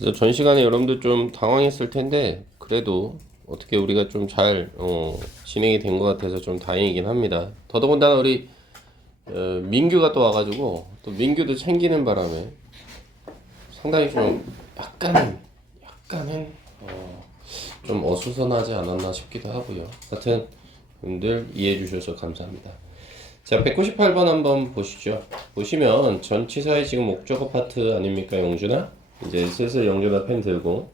그래서 전 시간에 여러분들 좀 당황했을 텐데 그래도 어떻게 우리가 좀 잘 진행이 된 것 같아서 좀 다행이긴 합니다. 더더군다나 우리 민규가 또 와가지고 또 민규도 챙기는 바람에 상당히 좀 약간은 좀 어수선하지 않았나 싶기도 하고요. 하여튼 여러분들 이해해 주셔서 감사합니다. 자, 198번 한번 보시죠. 보시면 전치사의 지금 목적어 파트 아닙니까, 영준아? 이제 슬슬 영준아 펜 들고.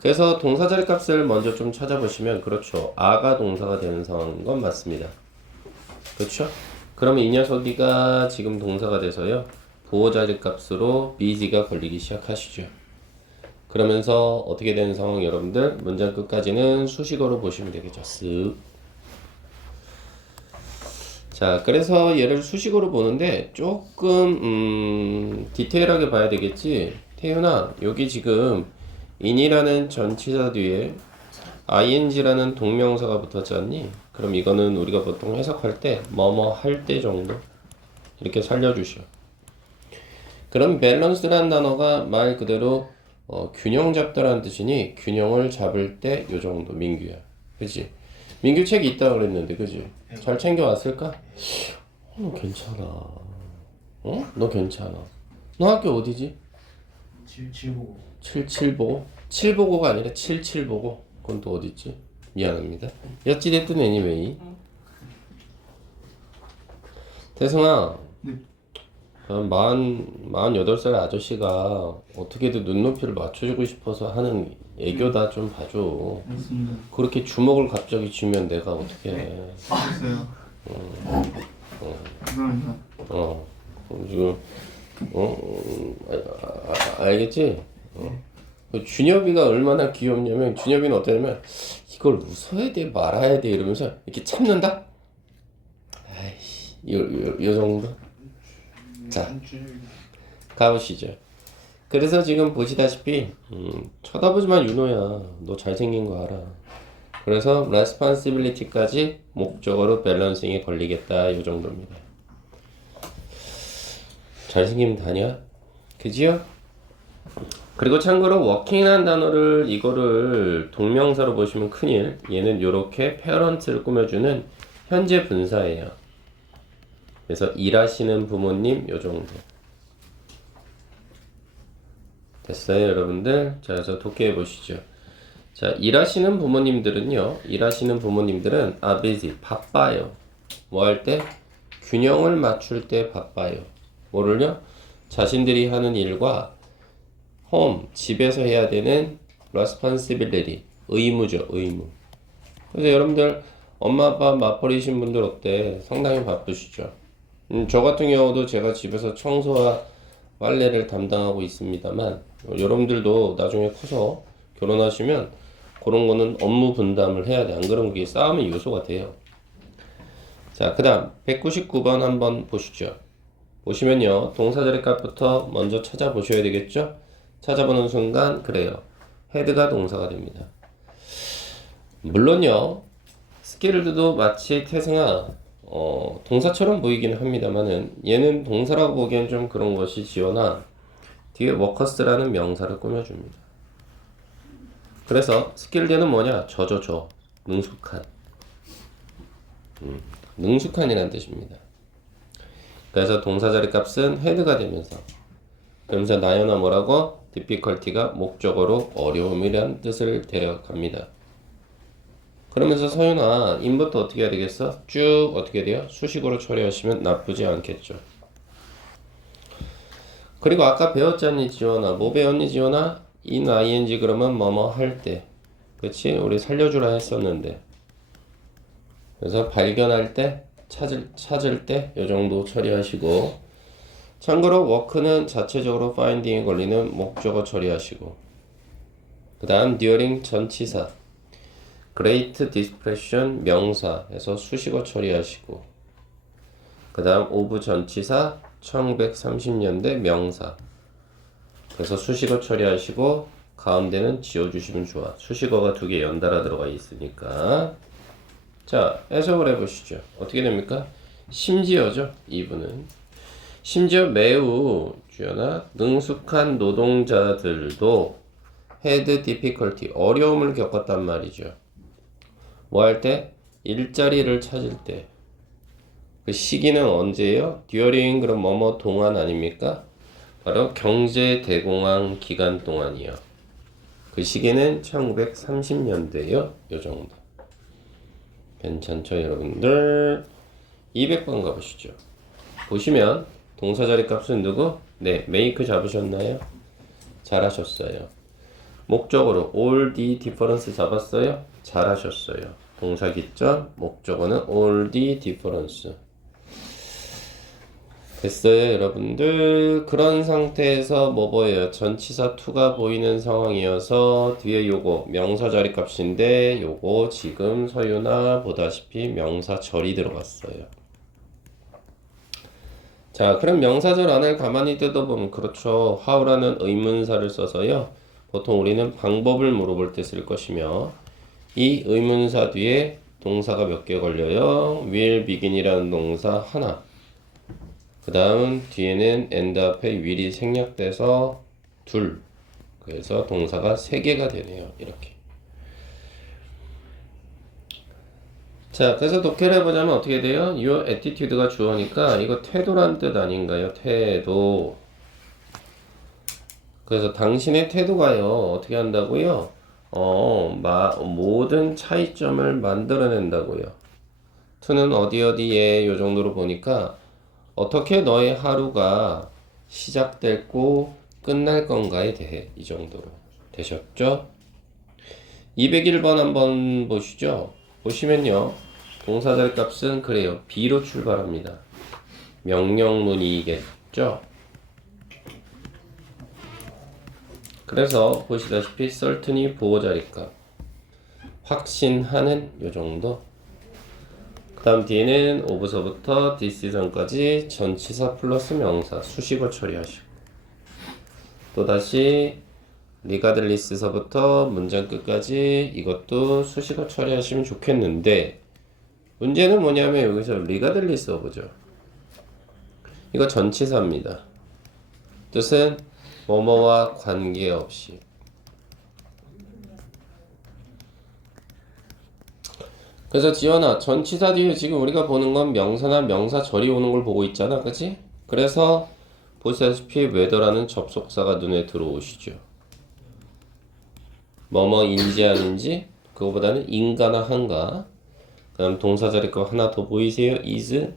그래서 동사 자리 값을 먼저 좀 찾아보시면, 그렇죠. 아가 동사가 되는 상황인 건 맞습니다. 그렇죠? 그러면 이 녀석이가 지금 동사가 돼서요. 보호 자리 값으로 BG가 걸리기 시작하시죠. 그러면서 어떻게 되는 상황 여러분들 문장 끝까지는 수식어로 보시면 되겠죠. 쓱. 자, 그래서 얘를 수식어로 보는데 조금 디테일하게 봐야 되겠지. 태윤아, 여기 지금 in이라는 전치사 뒤에 ing라는 동명사가 붙었지 않니? 그럼 이거는 우리가 보통 해석할 때 뭐뭐 할 때 정도 이렇게 살려주셔. 그럼 밸런스라는 단어가 말 그대로 균형 잡다라는 뜻이니 균형을 잡을 때 요 정도. 민규야, 그지? 민규 책이 있다고 그랬는데, 그지? 잘 챙겨왔을까? 너 괜찮아. 너 괜찮아. 너 학교 어디지? 77보고 77보고? 7보고가 아니라 77보고. 그건 또 어딨지? 미안합니다. 어찌됐든 애니메이. 태승아, 네. 48살 아저씨가 어떻게든 눈높이를 맞춰주고 싶어서 하는 애교다. 좀 봐줘. 알겠습니다. 그렇게 주먹을 갑자기 쥐면 내가 어떻게 해. 알겠어요. 감사합니다. 지금, 알겠지? 그 준엽이가 얼마나 귀엽냐면, 준엽이는 어떠냐면, 이걸 웃어야 돼, 말아야 돼, 이러면서 이렇게 참는다? 아이씨, 요 정도? 자, 가보시죠. 그래서 지금 보시다시피, 쳐다보지만 윤호야, 너 잘생긴 거 알아. 그래서 responsibility까지 목적어로 밸런싱에 걸리겠다, 요 정도입니다. 잘생기면 다냐? 그지요? 그리고 참고로 working이라는 단어를 이거를 동명사로 보시면 큰일. 얘는 요렇게 parent를 꾸며주는 현재 분사예요. 그래서 일하시는 부모님 요 정도. 됐어요, 여러분들? 자, 그래서 독해해 보시죠. 자, 일하시는 부모님들은요. 일하시는 부모님들은 are busy, 바빠요. 뭐 할 때? 균형을 맞출 때 바빠요. 뭐를요? 자신들이 하는 일과 home, 집에서 해야 되는 responsibility, 의무죠, 의무. 그래서 여러분들 엄마 아빠 맞벌이신 분들 어때? 상당히 바쁘시죠? 저 같은 경우도 제가 집에서 청소와 빨래를 담당하고 있습니다만 여러분들도 나중에 커서 결혼하시면 그런 거는 업무 분담을 해야 돼. 안 그러면 그게 싸움의 요소가 돼요. 자, 그 다음 199번 한번 보시죠. 보시면요, 동사 자리 값부터 먼저 찾아보셔야 되겠죠? 찾아보는 순간 그래요, 헤드가 동사가 됩니다. 물론요, 스킬드도 마치 태승아 동사처럼 보이긴 합니다만은 얘는 동사라고 보기엔 좀 그런 것이 지어나 뒤에 워커스라는 명사를 꾸며줍니다. 그래서 스킬드는 뭐냐? 저저저 능숙한, 능숙한이라는 뜻입니다. 그래서 동사 자리 값은 헤드가 되면서, 그러면서 나연아 뭐라고? difficulty가 목적어로 어려움이란 뜻을 데려갑니다. 그러면서 서윤아, 인부터 어떻게 해야 되겠어? 쭉 어떻게 돼요? 수식으로 처리하시면 나쁘지 않겠죠. 그리고 아까 배웠지 않니, 지원아? 뭐 배웠니, 지원아? ing 그러면 뭐뭐 할 때. 그치? 우리 살려주라 했었는데. 그래서 발견할 때, 찾을 때, 요 정도 처리하시고. 참고로 work는 자체적으로 finding에 걸리는 목적어 처리하시고. 그 다음 during 전치사. Great Depression 명사에서 수식어 처리하시고, 그 다음 of 전치사 1930년대 명사, 그래서 수식어 처리하시고 가운데는 지워주시면 좋아. 수식어가 두 개 연달아 들어가 있으니까. 자, 해석을 해보시죠. 어떻게 됩니까? 심지어죠, 이분은. 심지어 매우 주연아. 능숙한 노동자들도 had difficulty, 어려움을 겪었단 말이죠. 뭐 할 때? 일자리를 찾을 때. 그 시기는 언제예요? during 그럼 뭐뭐 동안 아닙니까? 바로 경제 대공황 기간 동안이요. 그 시기는 1930년대요. 요 정도. 괜찮죠, 여러분들? 200번 가보시죠. 보시면 동사 자리 값은 누구? 네, make 잡으셨나요? 잘하셨어요. 목적어로 all the difference 잡았어요? 잘하셨어요. 동사 기점, 목적어는 all the difference. 됐어요, 여러분들. 그런 상태에서 뭐 보여요? 전치사 to가 보이는 상황이어서 뒤에 요거 명사 자리 값인데 요거 지금 서윤아 보다시피 명사절이 들어갔어요. 자, 그럼 명사절 안을 가만히 뜯어보면 그렇죠. how라는 의문사를 써서요. 보통 우리는 방법을 물어볼 때 쓸 것이며 이 의문사 뒤에 동사가 몇 개 걸려요? will begin이라는 동사 하나. 그 다음 뒤에는 and 앞에 will이 생략돼서 둘. 그래서 동사가 3개가 되네요. 이렇게. 자, 그래서 독해를 해보자면 어떻게 돼요? your attitude가 주어니까 이거 태도란 뜻 아닌가요? 태도. 그래서 당신의 태도가요. 어떻게 한다고요? 모든 차이점을 만들어낸다고요. to는 어디에 요 정도로 보니까 어떻게 너의 하루가 시작됐고 끝날 건가에 대해 이 정도로 되셨죠? 201번 한번 보시죠. 보시면요. 동사절 값은 그래요. B로 출발합니다. 명령문이겠죠? 그래서 보시다시피 certainly 보호자리값 확신하는 요 정도. 그 다음 뒤에는 오브서부터 디시전까지 전치사 플러스 명사 수식어 처리하시고 또다시 리가들리스서부터 문장 끝까지 이것도 수식어 처리하시면 좋겠는데 문제는 뭐냐면 여기서 리가들리스 보죠. 이거 전치사입니다. 뜻은 뭐뭐와 관계없이. 그래서 지연아 전치사 뒤에 지금 우리가 보는 건 명사나 명사절이 오는 걸 보고 있잖아, 그치? 그래서 보시다시피 whether라는 접속사가 눈에 들어오시죠. 뭐뭐인지 아닌지 그거보다는 인가나 한가. 그 다음 동사 자리값 하나 더 보이세요? is.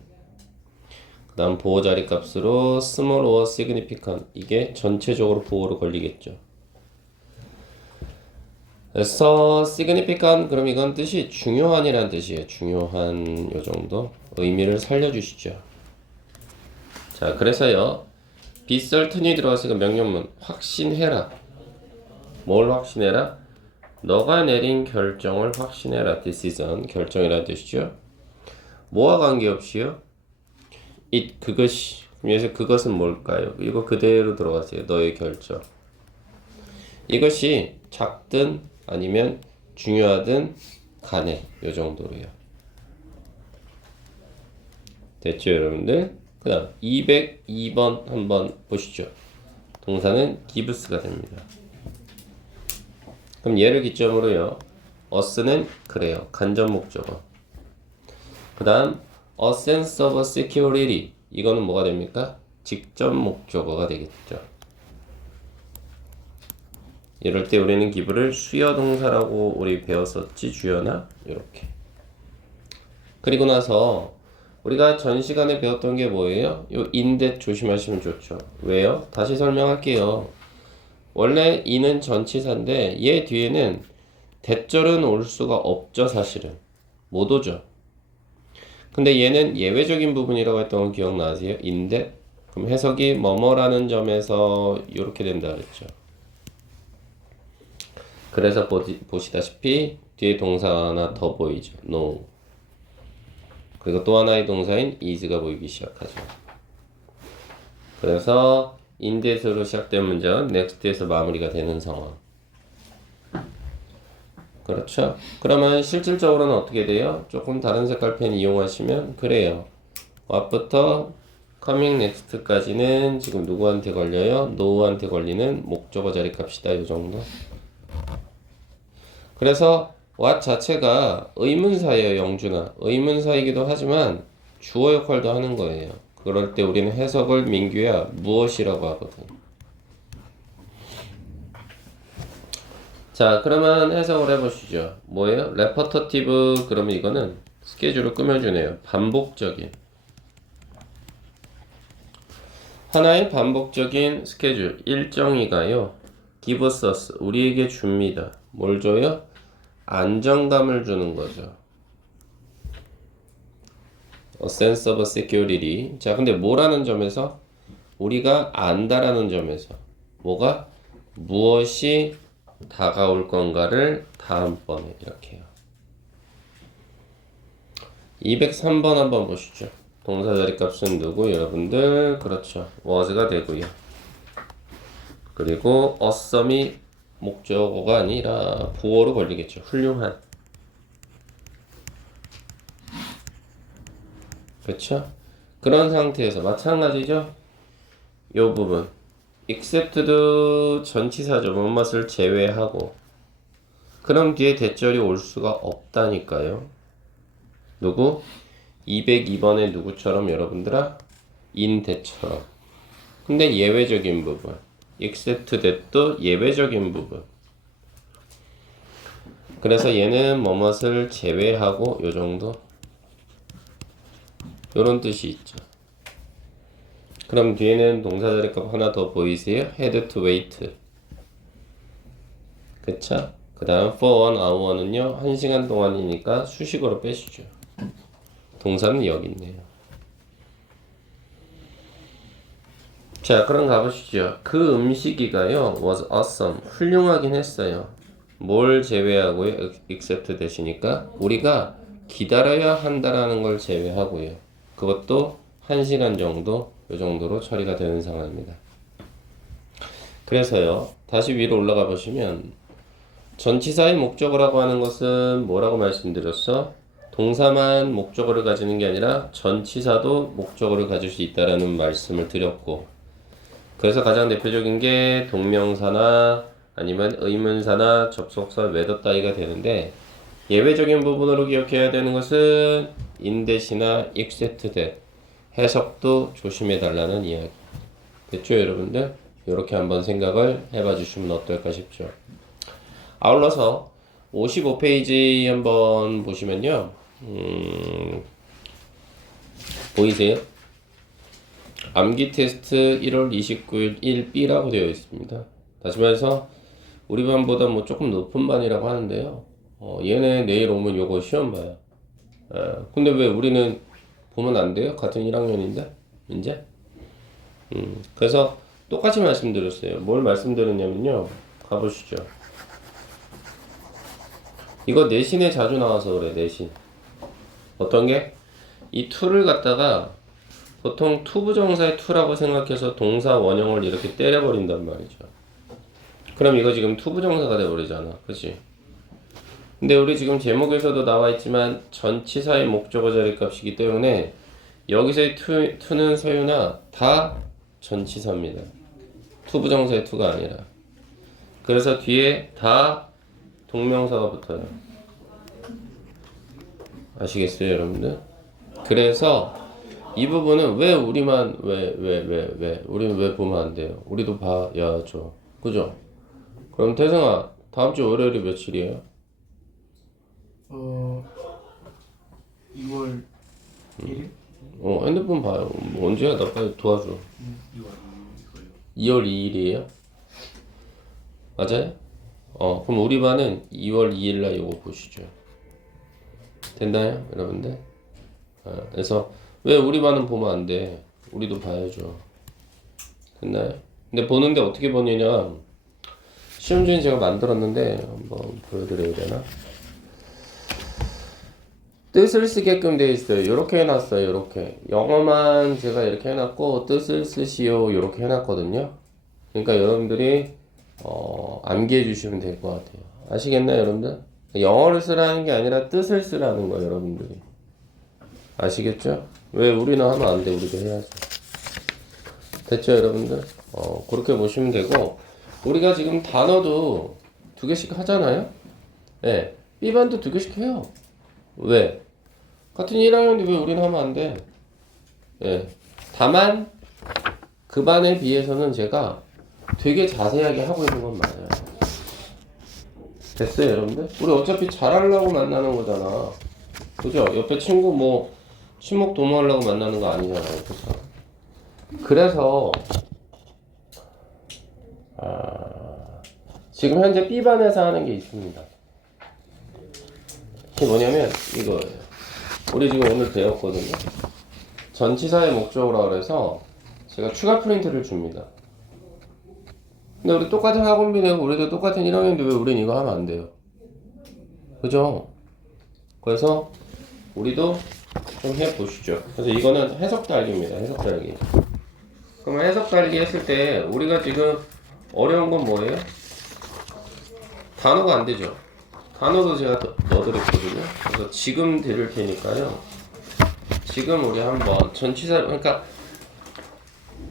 그 다음 보호 자리값으로 small or significant. 이게 전체적으로 보호로 걸리겠죠. 그래서 significant 그럼 이건 뜻이 중요한이란 뜻이에요. 중요한 요 정도 의미를 살려주시죠. 자, 그래서요. be certain이 들어갔으니까 명령문 확신해라. 뭘 확신해라? 너가 내린 결정을 확신해라. decision 결정이라는 뜻이죠. 뭐와 관계없이요? it 그것이. 그래서 그것은 뭘까요? 이거 그대로 들어가세요. 너의 결정. 이것이 작든 아니면 중요하든 간에 요 정도로요. 됐죠, 여러분들? 그 다음 202번 한번 보시죠. 동사는 gives가 됩니다. 그럼 얘를 기점으로요. us는 그래요. 간접 목적어. 그 다음 a sense of security 이거는 뭐가 됩니까? 직접 목적어가 되겠죠. 이럴 때 우리는 give를 수요 동사라고 우리 배웠었지, 주연아? 이렇게. 그리고 나서 우리가 전 시간에 배웠던 게 뭐예요? 요 indet 조심하시면 좋죠. 왜요? 다시 설명할게요. 원래 이는 전치사인데 얘 뒤에는 대절은 올 수가 없죠, 사실은. 못 오죠. 근데 얘는 예외적인 부분이라고 했던 거 기억나세요? indet. 그럼 해석이 뭐뭐라는 점에서 이렇게 된다 그랬죠. 그래서 보시다시피 뒤에 동사 하나 더 보이죠. no. 그리고 또 하나의 동사인 is가 보이기 시작하죠. 그래서 indet으로 시작된 문장은 next에서 마무리가 되는 상황. 그렇죠? 그러면 실질적으로는 어떻게 돼요? 조금 다른 색깔 펜 이용하시면 그래요. what부터 coming next까지는 지금 누구한테 걸려요? no한테 걸리는 목적어 자리 값이다. 이 정도. 그래서 what 자체가 의문사예요, 영준아. 의문사이기도 하지만 주어 역할도 하는 거예요. 그럴 때 우리는 해석을 민규야 무엇이라고 하거든. 자, 그러면 해석을 해보시죠. 뭐예요? 레퍼터티브. 그러면 이거는 스케줄을 꾸며주네요. 반복적인. 하나의 반복적인 스케줄, 일정이가요. give us, 우리에게 줍니다. 뭘 줘요? 안정감을 주는 거죠. A sense of security. 자, 근데 뭐라는 점에서? 우리가 안다라는 점에서. 뭐가? 무엇이 다가올 건가를 다음번에 이렇게요. 203번 한번 보시죠. 동사 자리 값은 누구? 여러분들 그렇죠. was가 되고요. 그리고 awesome이 목적어가 아니라 보어로 걸리겠죠. 훌륭한. 그렇죠? 그런 상태에서 마찬가지죠. 요 부분 except도 전치사죠. 뭐뭇을 제외하고. 그럼 뒤에 대절이 올 수가 없다니까요. 누구? 202번의 누구처럼 여러분들아? 인대처럼. 근데 예외적인 부분. except that도 예외적인 부분. 그래서 얘는 뭐뭇을 제외하고 요 정도. 요런 뜻이 있죠. 그럼 뒤에는 동사 자리값 하나 더 보이세요? had to wait. 그쵸? 그 다음 for 1 hour는요 1시간 동안이니까 수식어로 빼시죠. 동사는 여기 있네요. 자, 그럼 가보시죠. 그 음식이가요 was awesome. 훌륭하긴 했어요. 뭘 제외하고요? except 대시니까 우리가 기다려야 한다라는 걸 제외하고요. 그것도 1시간 정도 이 정도로 처리가 되는 상황입니다. 그래서요. 다시 위로 올라가 보시면 전치사의 목적어라고 하는 것은 뭐라고 말씀드렸어? 동사만 목적어를 가지는 게 아니라 전치사도 목적어를 가질 수 있다라는 말씀을 드렸고, 그래서 가장 대표적인 게 동명사나 아니면 의문사나 접속사 whether 따위가 되는데, 예외적인 부분으로 기억해야 되는 것은 in that이나 except that. 해석도 조심해 달라는 이야기. 됐죠, 여러분들? 이렇게 한번 생각을 해봐 주시면 어떨까 싶죠. 아울러서 55페이지 한번 보시면요. 보이세요? 암기 테스트 1월 29일 1B라고 되어 있습니다. 다시 말해서 우리 반보다 뭐 조금 높은 반이라고 하는데요. 얘네 내일 오면 요거 시험 봐요. 근데 왜 우리는 보면 안 돼요? 같은 1학년인데? 이제? 그래서 똑같이 말씀드렸어요. 뭘 말씀드렸냐면요. 가보시죠. 이거 내신에 자주 나와서 그래, 내신. 어떤 게? 이 to를 갖다가 보통 투부정사의 to라고 생각해서 동사 원형을 이렇게 때려버린단 말이죠. 그럼 이거 지금 투부정사가 돼버리잖아. 그치? 근데 우리 지금 제목에서도 나와 있지만 전치사의 목적어 자리 값이기 때문에 여기서의 to는 서유나 다 전치사입니다. 투부정사의 to가 아니라. 그래서 뒤에 다 동명사가 붙어요. 아시겠어요, 여러분들? 그래서 이 부분은 왜 우리만 우리는 왜 보면 안 돼요? 우리도 봐야죠. 그죠? 그럼 태성아, 다음 주 월요일이 며칠이에요? 2월 1일? 핸드폰 봐요. 뭐 언제야? 나 빨리 도와줘. 2월 2일이에요? 맞아요? 그럼 우리 반은 2월 2일날 요거 보시죠. 됐나요, 여러분들? 그래서 왜 우리 반은 보면 안 돼? 우리도 봐야죠. 됐나요? 근데 보는데 어떻게 보느냐? 시험 중에 제가 만들었는데 한번 보여드려야 되나? 뜻을 쓰게끔 되어 있어요. 이렇게 해놨어요. 이렇게 영어만 제가 이렇게 해놨고 뜻을 쓰시오 이렇게 해놨거든요. 그러니까 여러분들이 암기해 주시면 될 것 같아요. 아시겠나요, 여러분들? 영어를 쓰라는 게 아니라 뜻을 쓰라는 거예요, 여러분들이. 아시겠죠? 왜 우리는 하면 안 돼? 우리도 해야죠. 됐죠, 여러분들? 그렇게 보시면 되고, 우리가 지금 단어도 2개씩 하잖아요? 예. B반도 2개씩 해요. 왜? 같은 1학년인데 왜 우리는 하면 안 돼? 예. 다만, 그 반에 비해서는 제가 되게 자세하게 하고 있는 건 맞아요. 됐어요, 여러분들? 우리 어차피 잘하려고 만나는 거잖아. 그죠? 옆에 친구 뭐, 친목 도모하려고 만나는 거 아니잖아요. 그쵸? 그래서, 지금 현재 B반에서 하는 게 있습니다. 그게 뭐냐면, 이거예요. 우리 지금 오늘 배웠거든요. 전치사의 목적어라 그래서, 제가 추가 프린트를 줍니다. 근데 우리 똑같은 학원비 내고 우리도 똑같은 1학년인데 왜 우린 이거 하면 안 돼요? 그죠? 그래서 우리도 좀 해보시죠. 그래서 이거는 해석 달기입니다. 해석 달기. 그러면 해석 달기 했을 때 우리가 지금 어려운 건 뭐예요? 단어가 안 되죠. 단어도 제가 넣어드렸거든요. 그래서 지금 드릴 테니까요. 지금 우리 한번 전치사, 그러니까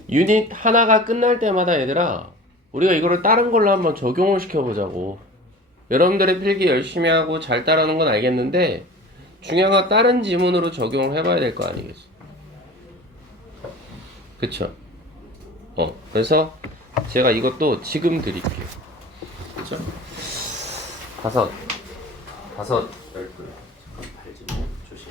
유닛 하나가 끝날 때마다 얘들아 우리가 이거를 다른 걸로 한번 적용을 시켜보자고. 여러분들의 필기 열심히 하고 잘 따라하는 건 알겠는데 중요한 건 다른 지문으로 적용을 해봐야 될 거 아니겠어. 그쵸? 그래서 제가 이것도 지금 드릴게요. 그쵸? 5, 12. 잠깐 발지 조심.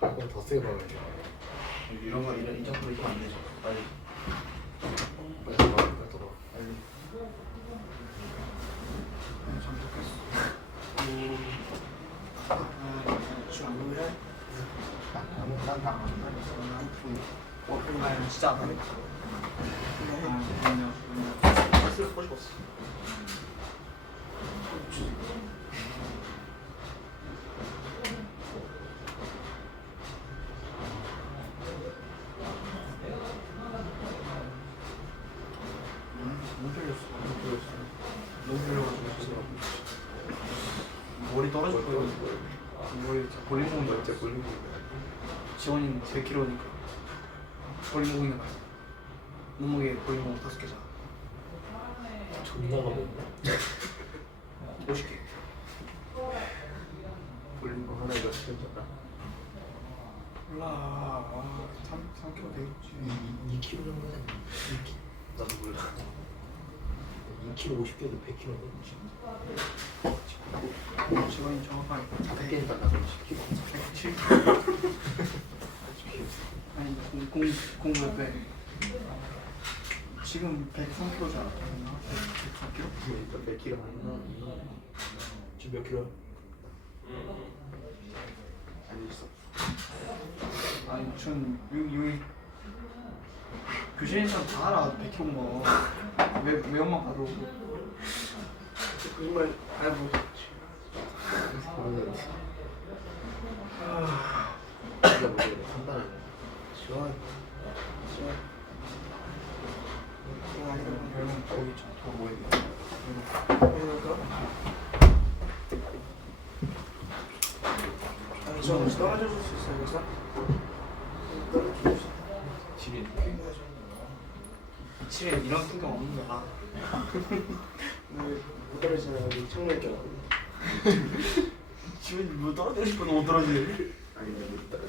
그럼 더 세게 박아야죠. 이런 거 이 정도로 이거 안 되죠. 빨리. 빨리 더 봐. 빨리 더 봐. 빨리. 진짜 안 하네. 너무 풀려가지고 머리 떨어질 거예요. 머리 볼링공이 진짜 걸리고 지원이 100kg니까 볼링공이 나요. 몸무게 볼링공 5개잖아. 존나 가면 50개. 볼링공 하나에 몇 킬로잖아. 몰라. 3kg 되겠지. 2kg 정도 되네. 2kg. 나도 몰라. 2kg 50개도 100kg인데 지원이 정확하게 5개니까 나도 10kg. 107kg. 아니 공몇 배? 지금 103kg잖아. 104kg? 그러니까 100kg 아니나? 지금 몇 킬로야? 아니 있어. 아니 전 여기 교실에서 다 알아. 100kg인 거. 외형만 봐도. 거짓말. 아이고. 진짜 뭐야? 한단에 시원. 여러분 거기 더 뭐해? 아니 저 떨어져 줄 수 있어요, 여기서? 떨어져 줄 수 있어. 집이 실은 이런 풍경 없는 거야. 못 떨어지잖아. 여기 창문 있잖아. 지금 뭐 떨어지고 싶어도 못 떨어지네. 아니 근데 못 따라.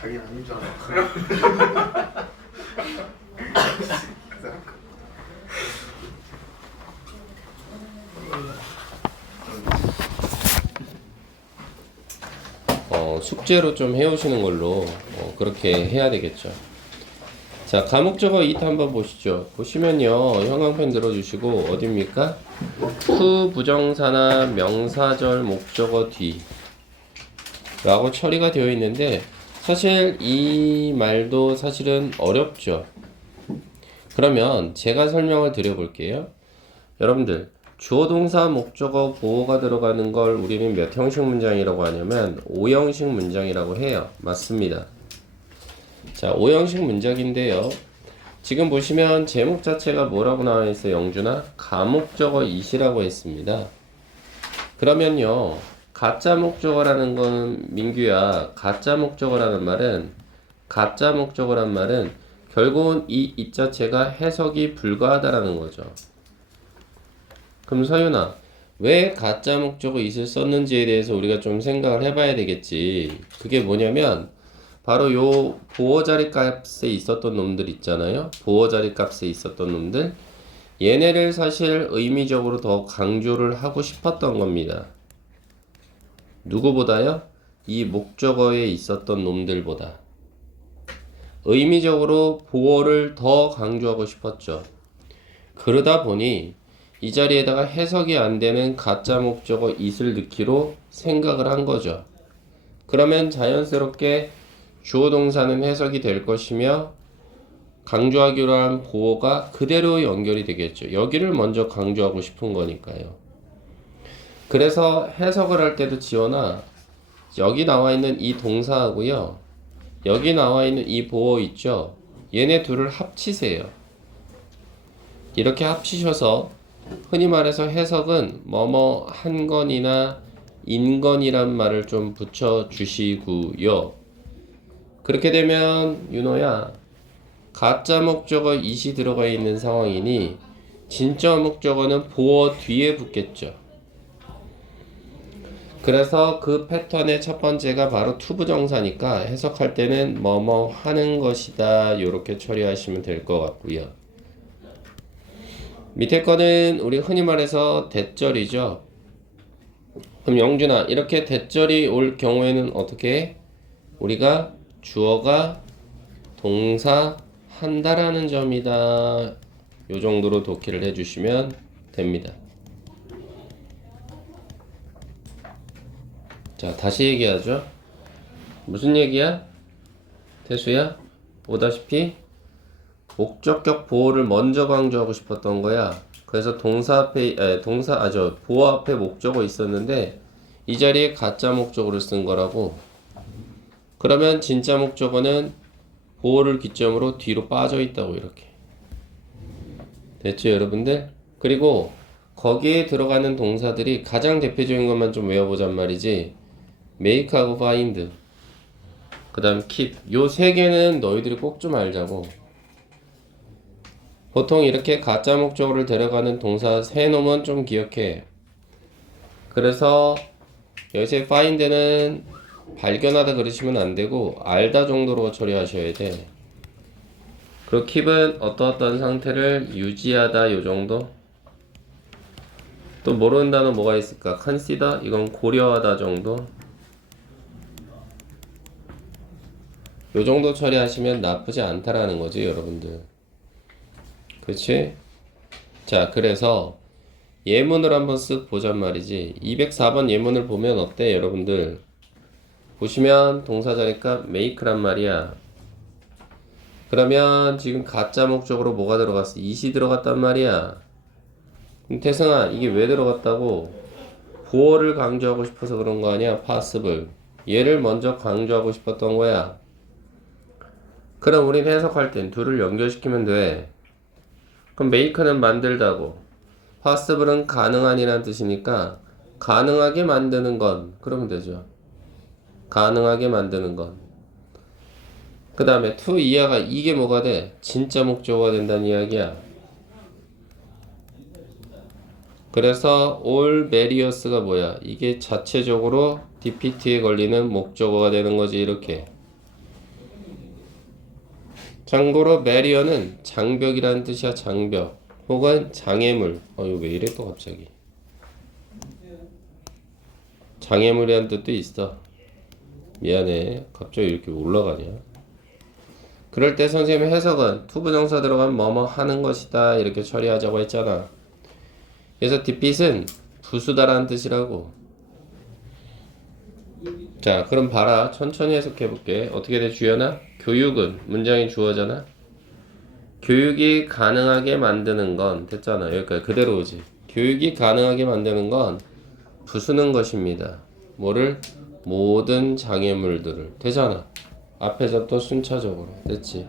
자기는 아닌 줄 알아. 숙제로 좀 해오시는 걸로 그렇게 해야 되겠죠. 자, 가목적어 it 한번 보시죠. 보시면요, 형광펜 들어주시고 어딥니까? 후 부정사나 명사절 목적어 뒤 라고 처리가 되어 있는데 사실 이 말도 사실은 어렵죠. 그러면 제가 설명을 드려볼게요. 여러분들 주어 동사 목적어 보어가 들어가는 걸 우리는 몇 형식 문장이라고 하냐면 5형식 문장이라고 해요. 맞습니다. 자, 5형식 문장인데요. 지금 보시면 제목 자체가 뭐라고 나와 있어요, 영준아? 가목적어 it이라고 했습니다. 그러면요, 가짜 목적어라는 건, 민규야, 가짜 목적어란 말은 결국은 이 it 자체가 해석이 불가하다라는 거죠. 그럼 서윤아, 왜 가짜 목적어 it을 썼는지에 대해서 우리가 좀 생각을 해봐야 되겠지. 그게 뭐냐면 바로 요 보어 자리 값에 있었던 놈들 있잖아요. 보어 자리 값에 있었던 놈들, 얘네를 사실 의미적으로 더 강조를 하고 싶었던 겁니다. 누구보다요? 이 목적어에 있었던 놈들보다 의미적으로 보어를 더 강조하고 싶었죠. 그러다 보니 이 자리에다가 해석이 안 되는 가짜 목적어 it을 넣기로 생각을 한 거죠. 그러면 자연스럽게 주어 동사는 해석이 될 것이며 강조하기로 한 보어가 그대로 연결이 되겠죠. 여기를 먼저 강조하고 싶은 거니까요. 그래서 해석을 할 때도 지원아, 여기 나와 있는 이 동사하고요, 여기 나와 있는 이 보어 있죠? 얘네 둘을 합치세요. 이렇게 합치셔서 흔히 말해서 해석은 뭐뭐 한 건이나 인건이란 말을 좀 붙여 주시고요. 그렇게 되면 윤호야, 가짜 목적어 it이 들어가 있는 상황이니 진짜 목적어는 보어 뒤에 붙겠죠. 그래서 그 패턴의 첫 번째가 바로 투부정사니까 해석할 때는 뭐뭐 하는 것이다, 요렇게 처리하시면 될 것 같고요. 밑에 거는 우리 흔히 말해서 대절이죠. 그럼 영준아, 이렇게 대절이 올 경우에는 어떻게 해? 우리가 주어가 동사 한다라는 점이다, 요 정도로 독해를 해주시면 됩니다. 자, 다시 얘기하죠. 무슨 얘기야? 태수야? 보다시피 목적격 보어를 먼저 강조하고 싶었던 거야. 그래서 동사 앞에 보어 앞에 목적어 있었는데 이 자리에 가짜 목적어를 쓴 거라고. 그러면 진짜 목적어는 보어를 기점으로 뒤로 빠져 있다고, 이렇게. 됐죠, 여러분들? 그리고 거기에 들어가는 동사들이 가장 대표적인 것만 좀 외워보잔 말이지. make하고 find, 그 다음 keep, 요 세 개는 너희들이 꼭 좀 알자고. 보통 이렇게 가짜 목적어를 데려가는 동사 세 놈은 좀 기억해. 그래서 여기서 find는 발견하다 그러시면 안 되고 알다 정도로 처리하셔야 돼. 그리고 keep은 어떠어떤 상태를 유지하다, 요 정도. 또 모르는 단어 뭐가 있을까? consider, 이건 고려하다 정도. 요 정도 처리하시면 나쁘지 않다라는 거지, 여러분들. 그렇지? 자, 그래서 예문을 한번 쓱 보잔 말이지. 204번 예문을 보면 어때, 여러분들? 보시면 동사 자리값 make란 말이야. 그러면 지금 가짜 목적으로 뭐가 들어갔어? it이 들어갔단 말이야. 그럼 태승아, 이게 왜 들어갔다고? 보어를 강조하고 싶어서 그런 거 아니야? possible. 얘를 먼저 강조하고 싶었던 거야. 그럼 우린 해석할 땐 둘을 연결시키면 돼. 그럼 make는 만들다고, possible은 가능한이란 뜻이니까 가능하게 만드는 건, 그러면 되죠. 가능하게 만드는 건. 그 다음에 to 이하가 이게 뭐가 돼? 진짜 목적어가 된다는 이야기야. 그래서 all various가 뭐야? 이게 자체적으로 DPT에 걸리는 목적어가 되는 거지, 이렇게. 참고로 barrier는 장벽이라는 뜻이야, 장벽. 혹은 장애물. 이거 왜 이래 또 갑자기. 장애물이라는 뜻도 있어. 미안해, 갑자기 이렇게 올라가냐. 그럴 때 선생님의 해석은 투부정사 들어간 뭐뭐 하는 것이다, 이렇게 처리하자고 했잖아. 그래서 defeat은 부수다라는 뜻이라고. 자, 그럼 봐라. 천천히 해석해 볼게. 어떻게 돼, 주연아? 교육은 문장이 주어잖아. 교육이 가능하게 만드는 건, 됐잖아. 여기까지 그대로 오지. 교육이 가능하게 만드는 건 부수는 것입니다. 뭐를? 모든 장애물들을. 되잖아. 앞에서 또 순차적으로. 됐지?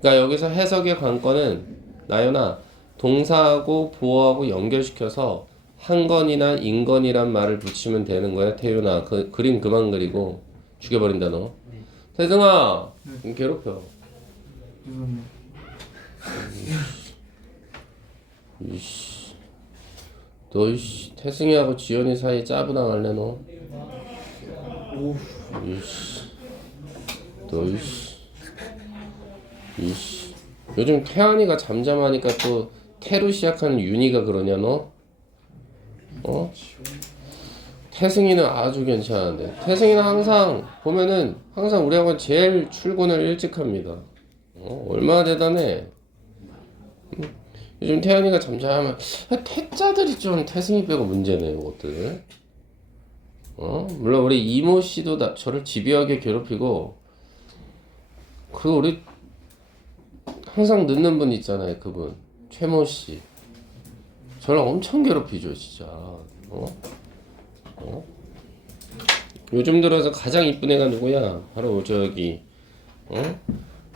그러니까 여기서 해석의 관건은 나연아 동사하고 보어하고 연결시켜서 한건이나 인건이란 말을 붙이면 되는 거야. 태윤아 그림 그만 그리고 죽여버린다 너. 태승아 괴롭혀. 죄송해요. 이씨 너 이씨 태승이하고 지연이 사이 짜부당할래 너. 오. 이씨 너 이씨 요즘 태안이가 잠잠하니까 또 태로 시작하는 윤희가 그러냐 너? 어? 태승이는 아주 괜찮은데 태승이는 항상 보면은 항상 우리 학원 제일 출근을 일찍 합니다. 얼마나 대단해. 요즘 태안이가 잠잠하면 태자들이 좀 태승이 빼고 문제네 이것들. 물론 우리 이모 씨도 저를 집요하게 괴롭히고 그리고 우리 항상 늦는 분 있잖아요 그분 최모 씨 저를 엄청 괴롭히죠 진짜. 요즘 들어서 가장 이쁜 애가 누구야? 바로 저기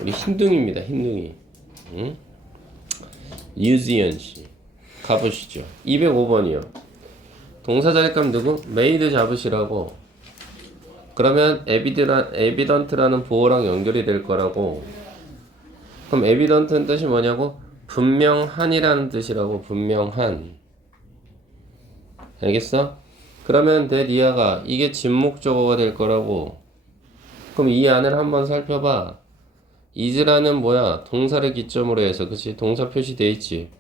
우리 흰둥이입니다. 흰둥이. 유지연 씨 가보시죠. 205번이요. 동사 자리값 누구? 메이드 잡으시라고. 그러면 에비던트라는 보어랑 연결이 될 거라고. 그럼 에비던트는 뜻이 뭐냐고? 분명한이라는 뜻이라고. 분명한. 알겠어? 그러면 대리아가 이게 진목적어가 될 거라고. 그럼 이 안을 한번 살펴봐. is라는 뭐야? 동사를 기점으로 해서 그치? 동사 표시돼 있지.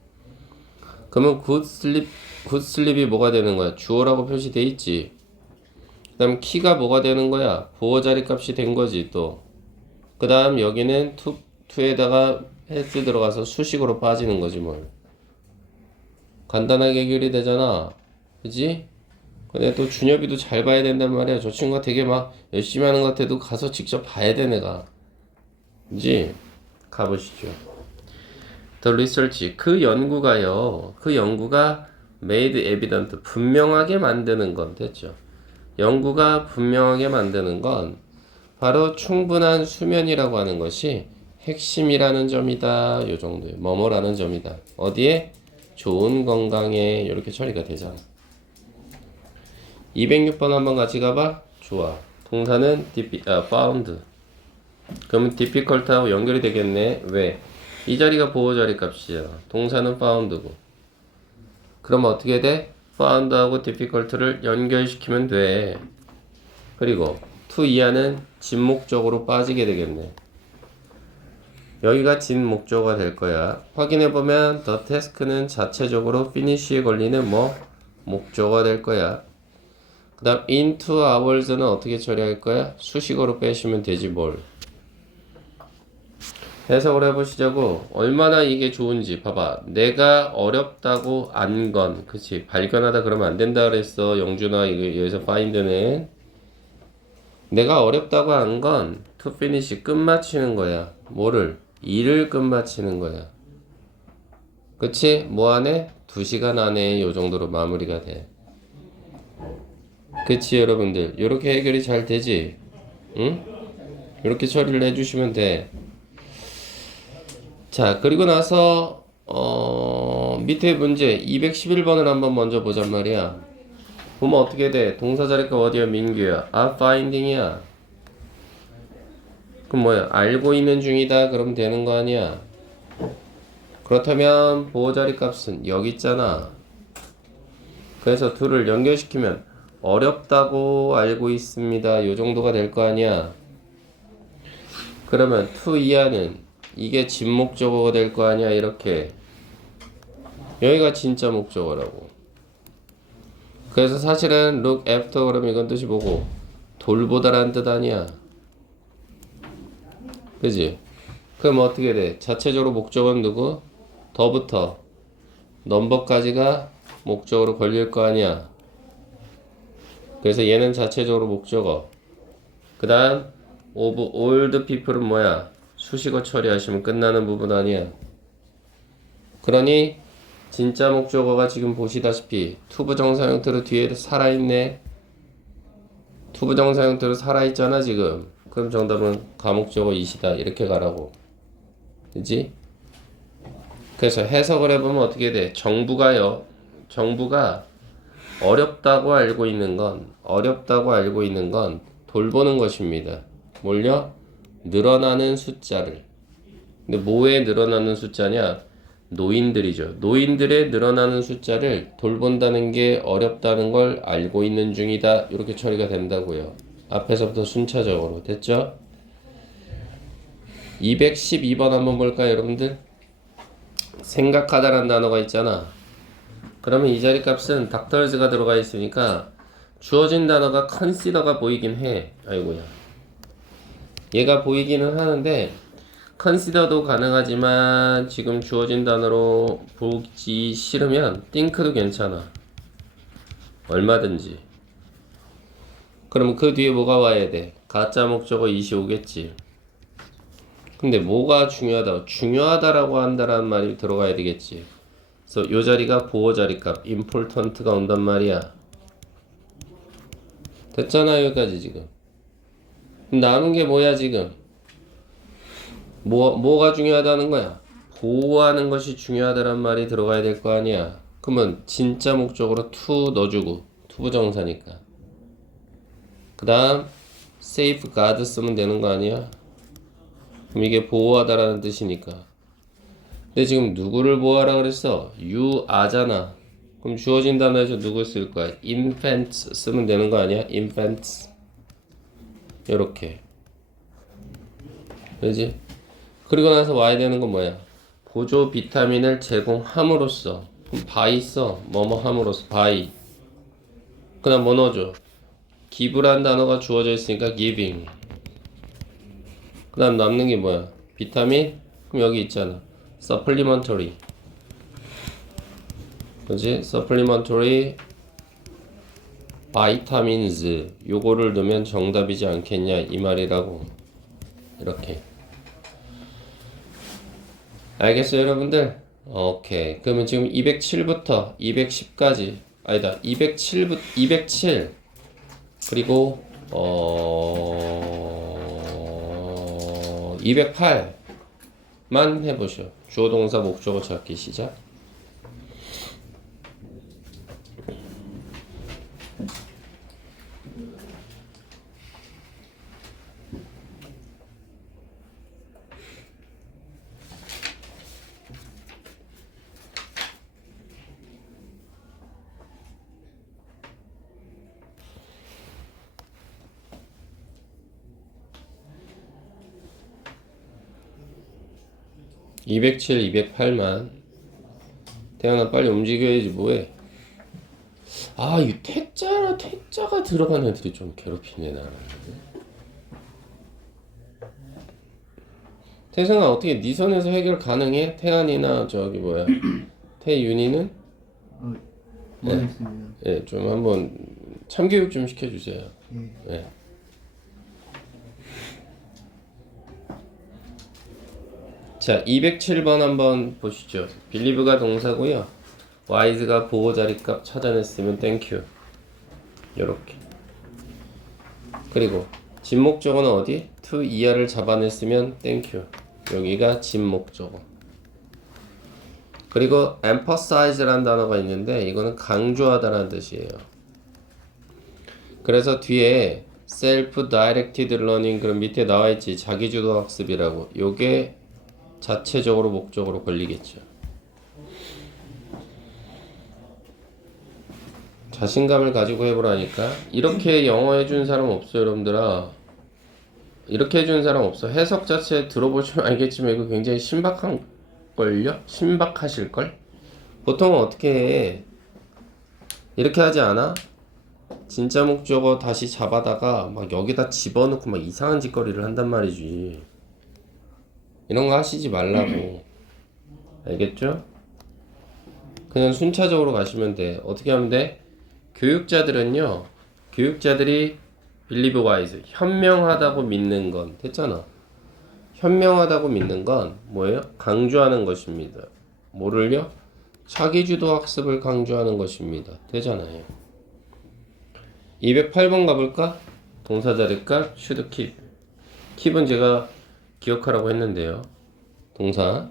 그러면 굿슬립이 뭐가 되는 거야? 주어라고 표시돼 있지. 그 다음 키가 뭐가 되는 거야? 보어 자리 값이 된 거지 또. 그 다음 여기는 투에다가 has 들어가서 수식으로 빠지는 거지 뭘. 간단하게 해결이 되잖아. 그지? 근데 또 준엽이도 잘 봐야 된단 말이야. 저 친구가 되게 막 열심히 하는 것 같아도 가서 직접 봐야 돼 내가. 그지? 가보시죠. The research 그 연구가 made evident 분명하게 만드는 건 됐죠. 연구가 분명하게 만드는 건 바로 충분한 수면이라고 하는 것이 핵심이라는 점이다. 요 정도예요. 뭐뭐라는 점이다. 어디에? 좋은 건강에. 이렇게 처리가 되잖아. 206번 한번 같이 가봐. 좋아. 동사는 found. 그러면 difficult하고 연결이 되겠네. 왜? 이 자리가 보호 자리 값이야. 동사는 found고. 그럼 어떻게 돼? found하고 difficult를 연결시키면 돼. 그리고 to 이하는 진목적으로 빠지게 되겠네. 여기가 진목적어가 될 거야. 확인해보면 the task는 자체적으로 finish에 걸리는 목적어가 될 거야. 그 다음 into hours는 어떻게 처리할 거야? 수식어로 빼시면 되지 뭘. 해석을 해보시자고. 얼마나 이게 좋은지 봐봐. 내가 어렵다고 안 건 그치 발견하다 그러면 안 된다 그랬어 영준아. 여기서 find는 내가 어렵다고 한 건 to finish 끝마치는 거야. 뭐를? 일을 끝마치는 거야. 그치? 뭐 안에? 2시간 안에 요 정도로 마무리가 돼. 그치 여러분들 요렇게 해결이 잘 되지? 응? 이렇게 처리를 해주시면 돼. 자 그리고 나서 밑에 문제 211번을 한번 먼저 보잔 말이야. 보면 어떻게 돼? 동사 자리값 어디야? 민규야. finding이야. 그럼 뭐야? 알고 있는 중이다 그럼 되는 거 아니야. 그렇다면 보호 자리 값은 여기 있잖아. 그래서 둘을 연결시키면 어렵다고 알고 있습니다. 요 정도가 될 거 아니야. 그러면 to 이하는 이게 진목적어가 될 거 아니야. 이렇게 여기가 진짜 목적어라고. 그래서 사실은 look after 그러면 이건 뜻이 뭐고? 돌보다라는 뜻 아니야. 그지? 그럼 어떻게 돼? 자체적으로 목적어는 누구? 더부터 넘버까지가 목적어로 걸릴 거 아니야. 그래서 얘는 자체적으로 목적어. 그 다음 of old people은 뭐야? 수식어 처리하시면 끝나는 부분 아니야. 그러니 진짜 목적어가 지금 보시다시피 투부정사 형태로 뒤에 살아있네. 투부정사 형태로 살아있잖아 지금. 그럼 정답은 가목적어 이시다 이렇게 가라고. 그지? 그래서 해석을 해보면 어떻게 돼? 정부가 어렵다고 알고 있는 건 돌보는 것입니다. 뭘요? 늘어나는 숫자를. 근데 뭐에 늘어나는 숫자냐? 노인들이죠. 노인들의 늘어나는 숫자를 돌본다는 게 어렵다는 걸 알고 있는 중이다. 이렇게 처리가 된다고요. 앞에서부터 순차적으로. 됐죠? 212번 한번 볼까요, 여러분들? 생각하다라는 단어가 있잖아. 그러면 이 자리 값은 닥터즈가 들어가 있으니까 주어진 단어가 consider가 보이긴 해. 아이고야. 얘가 보이기는 하는데 consider도 가능하지만 지금 주어진 단어로 보기 싫으면 think도 괜찮아. 얼마든지. 그럼 그 뒤에 뭐가 와야 돼? 가짜 목적어 이시 오겠지. 근데 뭐가 중요하다라고 한다라는 말이 들어가야 되겠지. 그래서 요 자리가 보호 자리값 important가 온단 말이야. 됐잖아 여기까지 지금. 남은 게 뭐야 지금? 뭐가 중요하다는 거야? 보호하는 것이 중요하다란 말이 들어가야 될 거 아니야. 그러면 진짜 목적으로 to 넣어주고 투부정사니까. 그 다음 safeguard 쓰면 되는 거 아니야? 그럼 이게 보호하다라는 뜻이니까. 근데 지금 누구를 보호하라 그랬어? you are잖아. 그럼 주어진 단어에서 누구 쓸 거야? infants 쓰면 되는 거 아니야? infants. 요렇게. 그지? 그리고 나서 와야 되는 건 뭐야? 보조 비타민을 제공함으로써. 그럼 by 써. 뭐뭐 함으로써 by. 그 다음 뭐 넣어줘? give란 단어가 주어져 있으니까 giving. 그 다음 남는 게 뭐야? 비타민? 그럼 여기 있잖아. supplementary. 그지? supplementary vitamins. 요거를 넣으면 정답이지 않겠냐 이 말이라고. 이렇게. 알겠어요 여러분들? 오케이. 그러면 지금 207부터 210까지 아니다 207 그리고 208만 해보셔. 주어 동사 목적어 찾기 시작. (207, 208만) 태연아 빨리 움직여야지 뭐해. 아 이 퇴짜가 들어간 애들이 좀 괴롭히네 나는. 태승아 어떻게 네 선에서 해결 가능해? 태안이나 저기 뭐야 태윤이는? 모르겠습니다. 예, 좀 한번 참교육 좀 시켜주세요. 예. 자, 207번 한번 보시죠. believe가 동사고요. wise가 보호 자리값 찾아냈으면 thank you. 요렇게. 그리고 진목적어는 어디? to 이하를 잡아냈으면 thank you. 여기가 진목적어. 그리고 emphasize라는 단어가 있는데 이거는 강조하다라는 뜻이에요. 그래서 뒤에 self-directed learning 그럼 밑에 나와있지 자기주도 학습이라고. 요게 자체적으로 목적으로 걸리겠죠. 자신감을 가지고 해보라니까. 이렇게 영어 해준 사람 없어요 여러분들아. 이렇게 해준 사람 없어. 해석 자체 들어보시면 알겠지만 이거 굉장히 신박한걸요? 신박하실걸? 보통은 어떻게 해? 이렇게 하지 않아? 진짜 목적어 다시 잡아다가 막 여기다 집어넣고 막 이상한 짓거리를 한단 말이지. 이런 거 하시지 말라고. 알겠죠? 그냥 순차적으로 가시면 돼. 어떻게 하면 돼? 교육자들이 believe wise, 현명하다고 믿는 건 됐잖아. 현명하다고 믿는 건 뭐예요? 강조하는 것입니다. 뭐를요? 자기주도 학습을 강조하는 것입니다. 되잖아요. 208번 가볼까? 동사 자리값 should keep. keep은 제가 기억하라고 했는데요. 동사.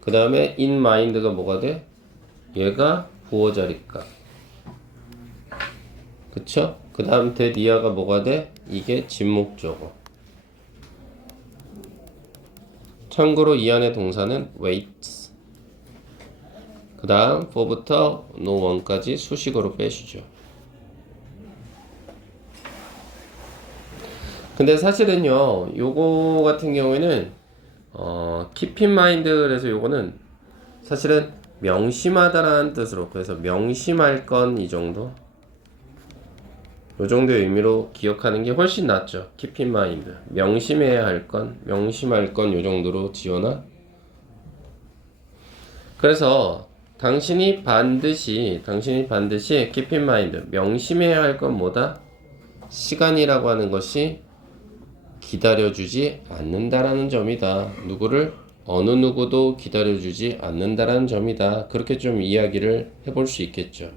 그 다음에 in mind가 뭐가 돼? 얘가 부호 자리값. 그쵸? 그 다음 that 이하가 뭐가 돼? 이게 진목적어. 참고로 이 안의 동사는 waits. 그 다음 for부터 no one까지 수식어로 빼시죠. 근데 사실은요, 요거 같은 경우에는 keep in mind 그래서 요거는 사실은 명심하다라는 뜻으로, 그래서 명심할 건 이 정도, 요 정도의 의미로 기억하는 게 훨씬 낫죠. keep in mind, 명심해야 할 건, 명심할 건 요 정도로 지어놔. 그래서 당신이 반드시 keep in mind, 명심해야 할 건 뭐다? 시간이라고 하는 것이 기다려주지 않는다라는 점이다. 누구를? 어느 누구도 기다려주지 않는다라는 점이다. 그렇게 좀 이야기를 해볼 수 있겠죠.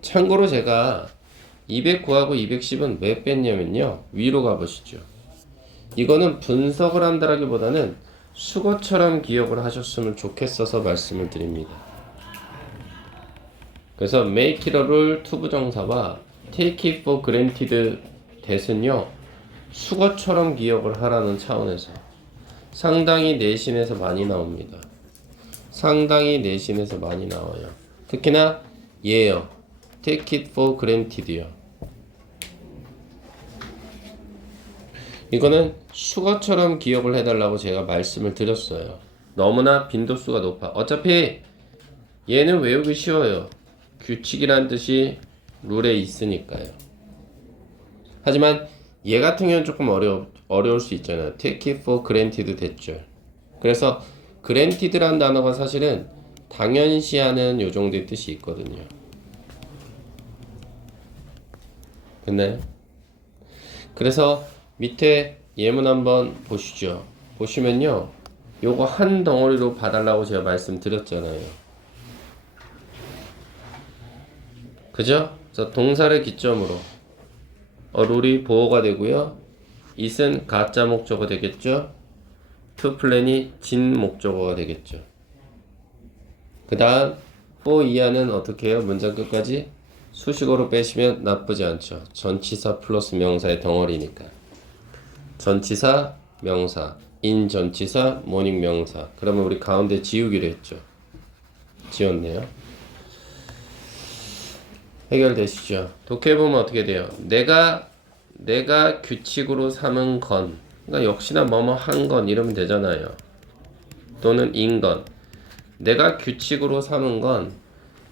참고로 제가 209하고 210은 왜 뺐냐면요. 위로 가보시죠. 이거는 분석을 한다라기보다는 수거처럼 기억을 하셨으면 좋겠어서 말씀을 드립니다. 그래서 make it a rule 투부정사와 take it for granted that은요. 수거처럼 기억을 하라는 차원에서 상당히 내신에서 많이 나옵니다. 상당히 내신에서 많이 나와요. 특히나 얘요. take it for granted요. 이거는 수거처럼 기억을 해달라고 제가 말씀을 드렸어요. 너무나 빈도수가 높아. 어차피 얘는 외우기 쉬워요. 규칙이란 뜻이 룰에 있으니까요. 하지만 얘 같은 경우는 조금 어려울 수 있잖아요. take it for granted 됐죠. 그래서 granted란 단어가 사실은 당연시하는 요 정도의 뜻이 있거든요. 됐나요? 그래서 밑에 예문 한번 보시죠. 보시면요. 요거 한 덩어리로 봐달라고 제가 말씀드렸잖아요. 그죠? 그래서 동사를 기점으로 룰이 보호가 되고요. it은 가짜 목적어 되겠죠. to plan이 진 목적어가 되겠죠. 그 다음 for 이하는 어떻게 해요? 문장 끝까지 수식어로 빼시면 나쁘지 않죠. 전치사 플러스 명사의 덩어리니까. 전치사, 명사, in 전치사, 모닝 명사. 그러면 우리 가운데 지우기로 했죠. 지웠네요. 해결되시죠? 독해보면 어떻게 돼요? 내가 규칙으로 삼은 건, 그러니까 역시나 뭐뭐 한 건 이러면 되잖아요. 또는 인 건. 내가 규칙으로 삼은 건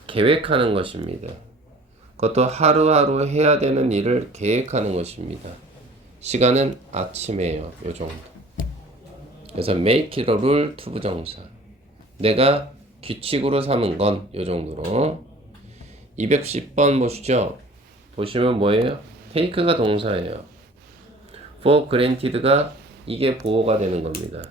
계획하는 것입니다. 그것도 하루하루 해야 되는 일을 계획하는 것입니다. 시간은 아침이에요. 요 정도. 그래서 make it a rule 투부정사. 내가 규칙으로 삼은 건 요 정도로. 210번 보시죠. 보시면 뭐예요? take가 동사예요. for granted가 이게 보호가 되는 겁니다.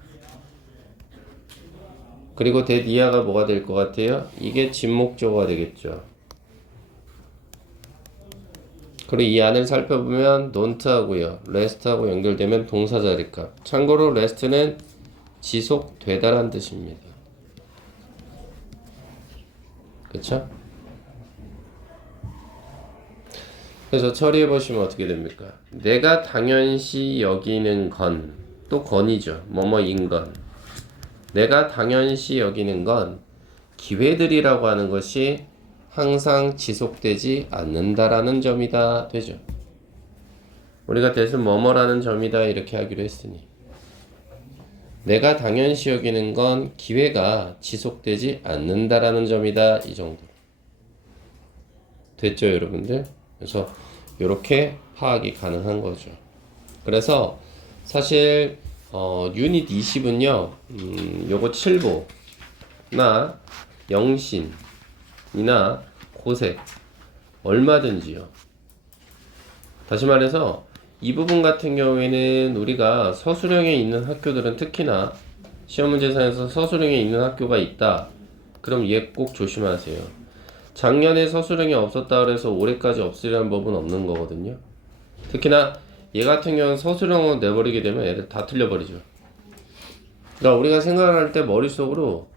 그리고 that 이하가 뭐가 될 것 같아요? 이게 진목적어가 되겠죠. 그리고 이 안을 살펴보면 don't하고요. rest하고 연결되면 동사 자리값. 참고로 rest는 지속되다란 뜻입니다. 그쵸? 그래서 처리해보시면 어떻게 됩니까? 내가 당연시 여기는 건, 또 건이죠. 뭐뭐인 건. 내가 당연시 여기는 건 기회들이라고 하는 것이 항상 지속되지 않는다라는 점이다. 되죠. 우리가 대신 뭐뭐라는 점이다 이렇게 하기로 했으니 내가 당연시 여기는 건 기회가 지속되지 않는다라는 점이다. 이 정도. 됐죠, 여러분들? 그래서 이렇게 파악이 가능한 거죠. 그래서 사실 유닛 20은요, 요거 7보나 영신이나 고색 얼마든지요. 다시 말해서 이 부분 같은 경우에는 우리가 서술형에 있는 학교들은 특히나 시험 문제상에서 서술형에 있는 학교가 있다. 그럼 얘 꼭 조심하세요. 작년에 서술형이 없었다 그래서 올해까지 없으리라는 법은 없는 거거든요. 특히나 얘 같은 경우는 서술형으로 내버리게 되면 애들 다 틀려버리죠. 그러니까 우리가 생각을 할 때 머릿속으로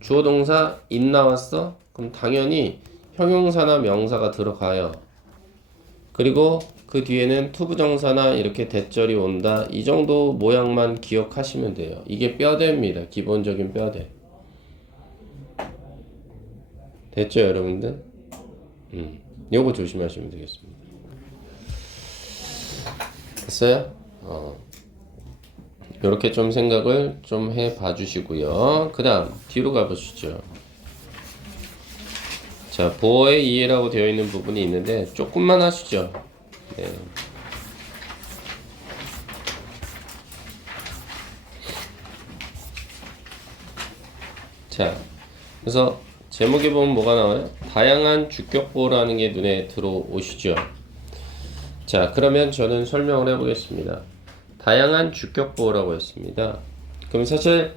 주어 동사 in 나왔어? 그럼 당연히 형용사나 명사가 들어가요. 그리고 그 뒤에는 투부정사나 이렇게 대절이 온다. 이 정도 모양만 기억하시면 돼요. 이게 뼈대입니다. 기본적인 뼈대. 됐죠, 여러분들? 요거 조심하시면 되겠습니다. 됐어요? 요렇게 좀 생각을 좀 해봐 주시고요. 그 다음 뒤로 가보시죠. 자, 보어의 이해라고 되어 있는 부분이 있는데 조금만 하시죠. 네. 자, 그래서 제목에 보면 뭐가 나와요? 다양한 주격보어라는 게 눈에 들어오시죠. 자, 그러면 저는 설명을 해보겠습니다. 다양한 주격보어라고 했습니다. 그럼 사실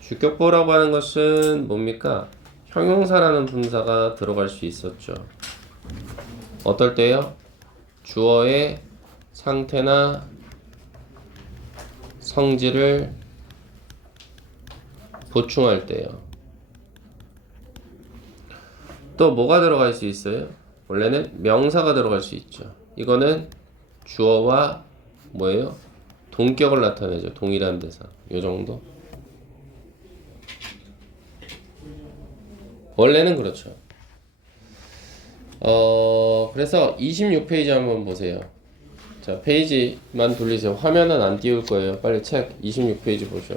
주격보어라고 하는 것은 뭡니까? 형용사라는 분사가 들어갈 수 있었죠. 어떨 때요? 주어의 상태나 성질을 보충할 때요. 또 뭐가 들어갈 수 있어요? 원래는 명사가 들어갈 수 있죠. 이거는 주어와 뭐예요? 동격을 나타내죠. 동일한 대상. 요 정도? 원래는 그렇죠. 그래서 26페이지 한번 보세요. 자, 페이지만 돌리세요. 화면은 안 띄울 거예요. 빨리 책 26페이지 보셔.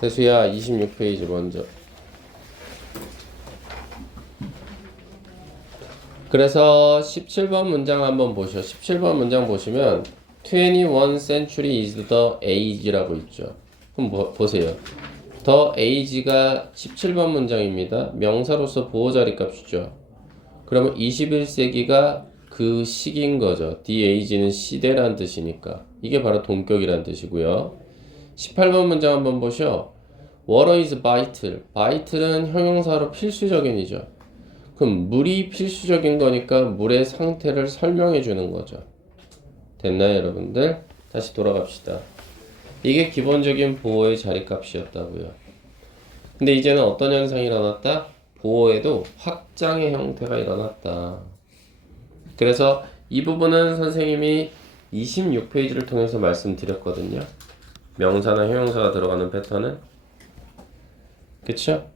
태수야, 26페이지 먼저. 그래서 17번 문장 한번 보셔. 17번 문장 보시면 21 century is the age라고 있죠. 그럼 보세요. the age가 17번 문장입니다. 명사로서 보호자리 값이죠. 그러면 21세기가 그 시기인 거죠. the age는 시대란 뜻이니까. 이게 바로 동격이란 뜻이고요. 18번 문장 한번 보셔. water is vital. vital은 형용사로 필수적인이죠. 그럼 물이 필수적인 거니까 물의 상태를 설명해 주는 거죠. 됐나요, 여러분들? 다시 돌아갑시다. 이게 기본적인 보호의 자리값이었다고요. 근데 이제는 어떤 현상이 일어났다? 보호에도 확장의 형태가 일어났다. 그래서 이 부분은 선생님이 26페이지를 통해서 말씀드렸거든요. 명사나 형용사가 들어가는 패턴은. 그쵸?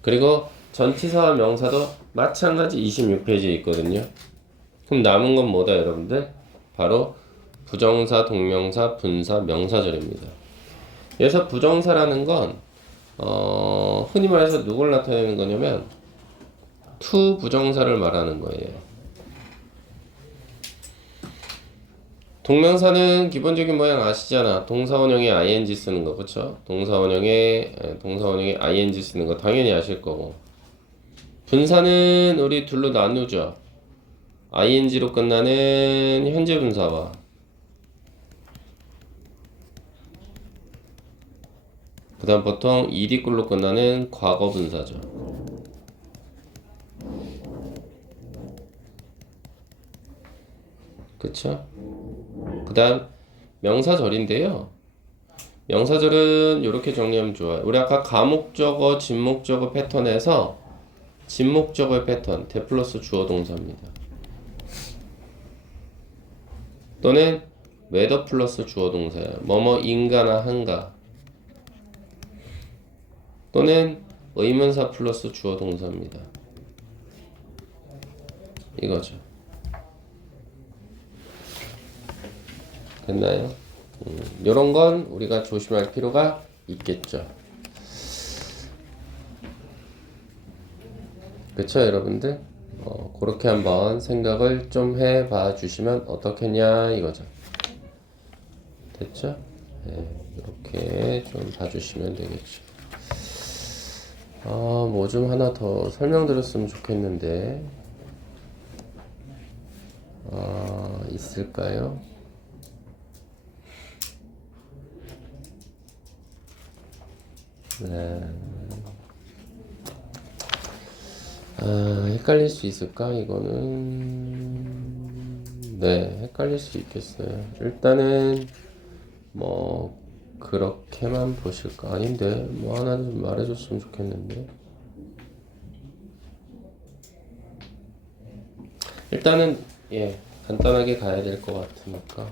그리고 전치사와 명사도 마찬가지 26페이지에 있거든요. 그럼 남은 건 뭐다, 여러분들? 바로 부정사, 동명사, 분사, 명사절입니다. 여기서 부정사라는 건 흔히 말해서 누굴 나타내는 거냐면 투 부정사를 말하는 거예요. 동명사는 기본적인 모양 아시잖아. 동사원형에 ing 쓰는 거, 그쵸? 동사원형에 ing 쓰는 거 당연히 아실 거고. 분사는 우리 둘로 나누죠. ing로 끝나는 현재 분사와 그 다음 보통 ed꿀로 끝나는 과거 분사죠. 그쵸? 그 다음 명사절인데요. 명사절은 이렇게 정리하면 좋아요. 우리 아까 가목적어, 진목적어 패턴에서 진목적어의 패턴, 대 플러스 주어 동사입니다. 또는 whether 플러스 주어 동사예요. 뭐뭐인가나 한가. 또는 의문사 플러스 주어 동사입니다. 이거죠. 됐나요? 요런 건 우리가 조심할 필요가 있겠죠. 그쵸, 여러분들? 그렇게 한번 생각을 좀 해봐 주시면 어떻겠냐 이거죠. 됐죠? 네, 이렇게 좀 봐주시면 되겠죠. 뭐 좀 하나 더 설명드렸으면 좋겠는데 있을까요? 네. 헷갈릴 수 있을까? 이거는 네, 헷갈릴 수 있겠어요. 일단은 뭐 그렇게만 보실까? 아닌데 뭐 하나 좀 말해줬으면 좋겠는데. 일단은 예, 간단하게 가야 될 것 같으니까.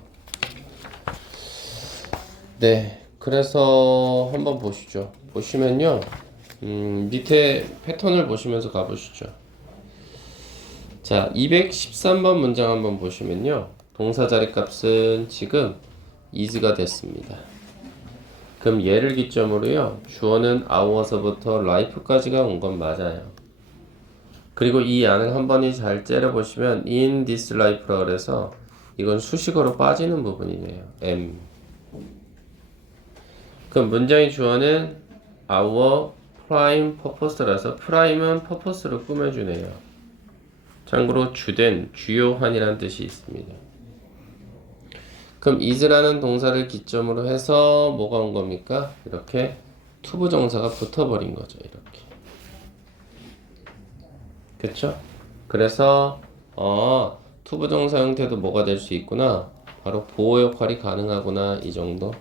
네, 그래서 한번 보시죠. 보시면요, 밑에 패턴을 보시면서 가보시죠. 자, 213번 문장 한번 보시면요, 동사 자리 값은 지금 is가 됐습니다. 그럼 얘를 기점으로요, 주어는 hour서부터 life까지가 온 건 맞아요. 그리고 이 안을 한 번이 잘 째려보시면 in this life라 그래서 이건 수식어로 빠지는 부분이네요. m. 그럼 문장의 주어는 our prime purpose라서 prime은 purpose로 꾸며주네요. 참고로 주된, 주요한이라는 뜻이 있습니다. 그럼 is라는 동사를 기점으로 해서 뭐가 온 겁니까? 이렇게 투부정사가 붙어버린 거죠. 이렇게. 그쵸? 그래서 투부정사 형태도 뭐가 될 수 있구나. 바로 보호 역할이 가능하구나. 이 정도.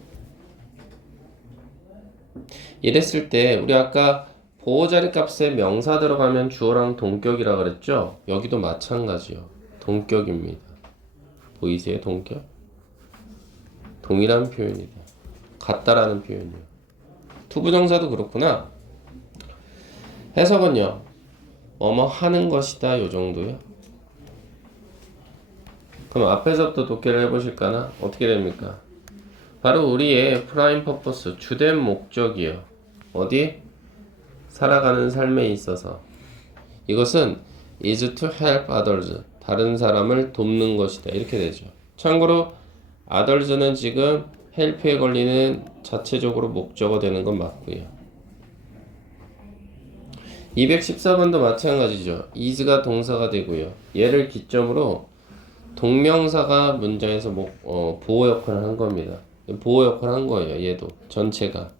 이랬을 때 우리 아까 보호자리 값에 명사 들어가면 주어랑 동격이라 그랬죠? 여기도 마찬가지요. 동격입니다. 보이세요? 동격? 동일한 표현이다. 같다라는 표현이요. 투부정사도 그렇구나. 해석은요. 뭐뭐 하는 것이다. 요 정도요. 그럼 앞에서부터 독해를 해보실까나? 어떻게 됩니까? 바로 우리의 프라임 퍼포스, 주된 목적이요. 어디? 살아가는 삶에 있어서. 이것은 is to help others. 다른 사람을 돕는 것이다. 이렇게 되죠. 참고로 others는 지금 help에 걸리는 자체적으로 목적어 되는 건 맞고요. 214번도 마찬가지죠. is가 동사가 되고요. 얘를 기점으로 동명사가 문장에서 보호 역할을 한 겁니다. 보호 역할을 한 거예요. 얘도 전체가.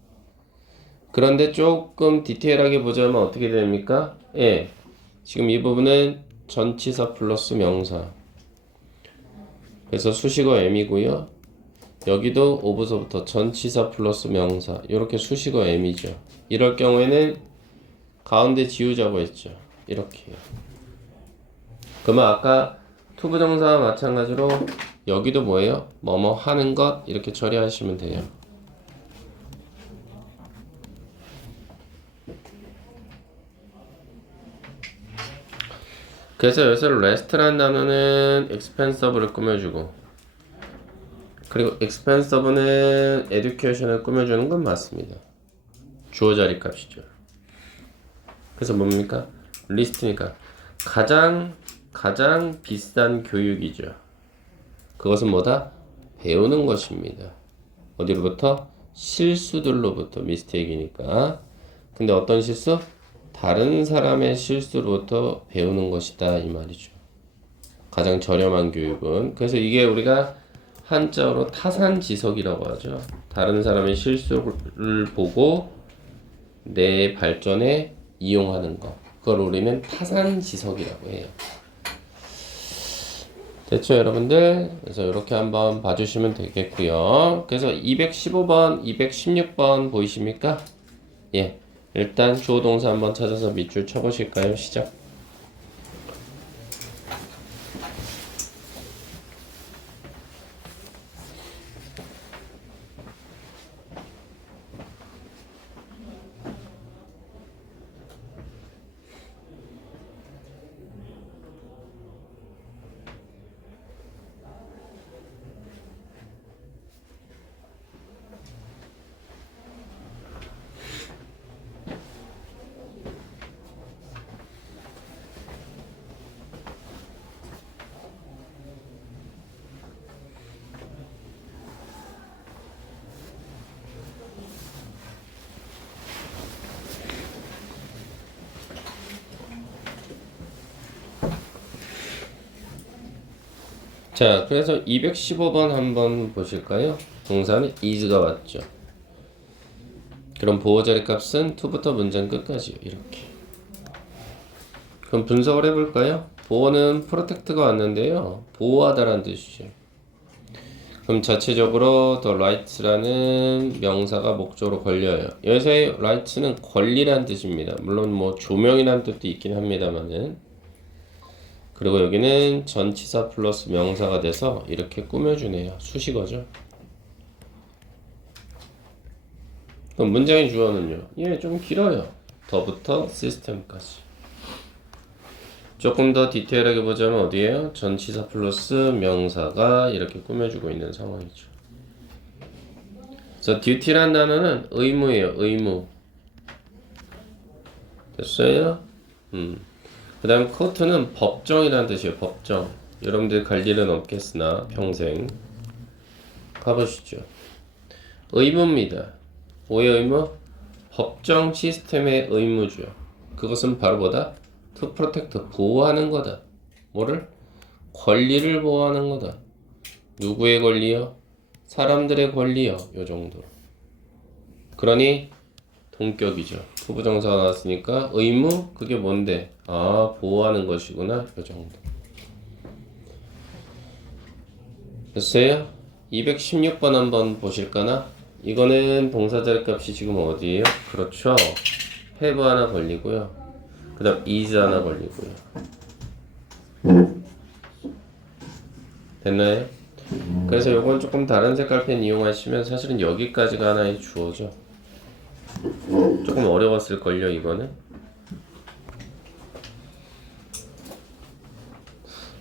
그런데 조금 디테일하게 보자면 어떻게 됩니까? 예, 지금 이 부분은 전치사 플러스 명사. 그래서 수식어 m이고요. 여기도 of서부터 전치사 플러스 명사. 이렇게 수식어 m이죠. 이럴 경우에는 가운데 지우자고 했죠. 이렇게요. 그러면 아까 투부정사와 마찬가지로 여기도 뭐예요? 뭐뭐 하는 것 이렇게 처리하시면 돼요. 그래서 여기서 rest라는 단어는 expensive를 꾸며주고 그리고 expensive는 education을 꾸며주는 건 맞습니다. 주어 자리 값이죠. 그래서 뭡니까? 리스트니까 가장 비싼 교육이죠. 그것은 뭐다? 배우는 것입니다. 어디로부터? 실수들로부터. 미스테이크니까. 근데 어떤 실수? 다른 사람의 실수로부터 배우는 것이다 이 말이죠. 가장 저렴한 교육은. 그래서 이게 우리가 한자어로 타산지석이라고 하죠. 다른 사람의 실수를 보고 내 발전에 이용하는 거. 그걸 우리는 타산지석이라고 해요. 됐죠, 여러분들? 그래서 이렇게 한번 봐주시면 되겠고요. 그래서 215번, 216번 보이십니까? 예. 일단 주어 동사 한번 찾아서 밑줄 쳐보실까요? 시작. 자, 그래서 215번 한번 보실까요? 동사는 is가 왔죠. 그럼 보호 자리 값은 to부터 문장 끝까지요. 이렇게. 그럼 분석을 해볼까요? 보호는 프로텍트가 왔는데요. 보호하다라는 뜻이죠. 그럼 자체적으로 the right라는 명사가 목적으로 걸려요. 여기서의 right는 권리란 뜻입니다. 물론 뭐 조명이란 뜻도 있긴 합니다만은. 그리고 여기는 전치사 플러스 명사가 돼서 이렇게 꾸며주네요. 수식어죠. 그럼 문장의 주어는요. 예, 좀 길어요. 더부터 시스템까지. 조금 더 디테일하게 보자면 어디에요? 전치사 플러스 명사가 이렇게 꾸며주고 있는 상황이죠. 그래서 duty란 단어는 의무예요. 의무. 됐어요? 그 다음 court는 법정이라는 뜻이에요. 법정. 여러분들 갈 일은 없겠으나 평생 가보시죠. 의무입니다. 뭐의 의무? 법정 시스템의 의무죠. 그것은 바로 뭐다? to protect, 보호하는 거다. 뭐를? 권리를 보호하는 거다. 누구의 권리요? 사람들의 권리요. 요 정도. 그러니 동격이죠. 부부정사가 나왔으니까 의무? 그게 뭔데? 아, 보호하는 것이구나. 요 정도. 됐어요? 216번 한번 보실까나? 이거는 동사자리 값이 지금 어디에요? 그렇죠. have 하나 걸리고요. 그 다음 is 하나 걸리고요. 됐나요? 그래서 요건 조금 다른 색깔 펜 이용하시면 사실은 여기까지가 하나의 주어죠. 조금 어려웠을걸요 이거는.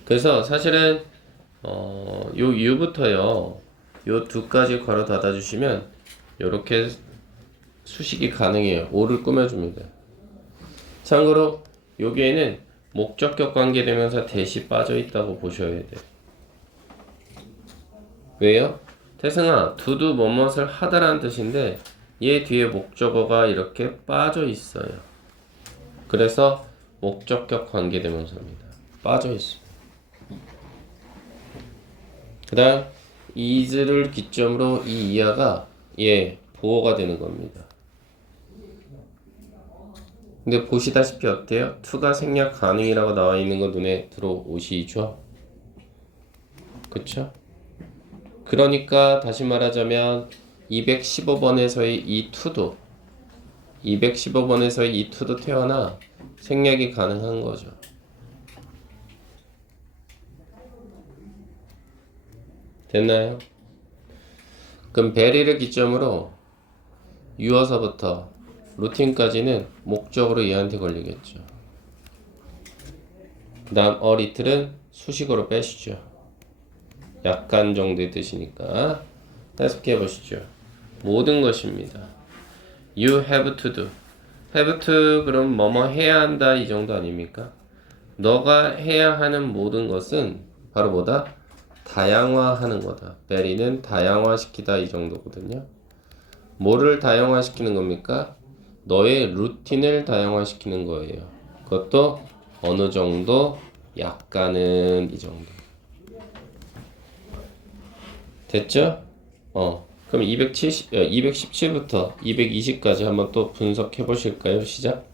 그래서 사실은 요 U부터요 요 두 가지 괄호 닫아주시면 요렇게 수식이 가능해요. 오를 꾸며줍니다. 참고로 여기에는 목적격 관계대명사 대시 빠져있다고 보셔야 돼요. 왜요? 태승아, 두두 뭐뭇을 하다라는 뜻인데 얘 뒤에 목적어가 이렇게 빠져있어요. 그래서 목적격 관계대명사입니다. 빠져있습니다. 그 다음 is를 기점으로 이 이하가 보호가 되는 겁니다. 근데 보시다시피 어때요? to가 생략 가능이라고 나와 있는 거 눈에 들어오시죠? 그쵸? 그러니까 다시 말하자면 215번에서의 이 to도 215번에서의 이 to도 태어나 생략이 가능한 거죠. 됐나요? 그럼 베리를 기점으로 유어서부터 루틴까지는 목적으로 얘한테 걸리겠죠. 그 다음 리틀은 수식어로 빼시죠. 약간 정도의 뜻이니까. 해석해 보시죠. 모든 것입니다. You have to do. have to 그럼 뭐뭐 해야 한다 이 정도 아닙니까? 너가 해야 하는 모든 것은 바로 뭐다? 다양화하는 거다. 베리는 다양화시키다 이 정도거든요. 뭐를 다양화시키는 겁니까? 너의 루틴을 다양화시키는 거예요. 그것도 어느 정도, 약간은 이 정도. 됐죠? 그럼 217부터 220까지 한번 또 분석해 보실까요? 시작.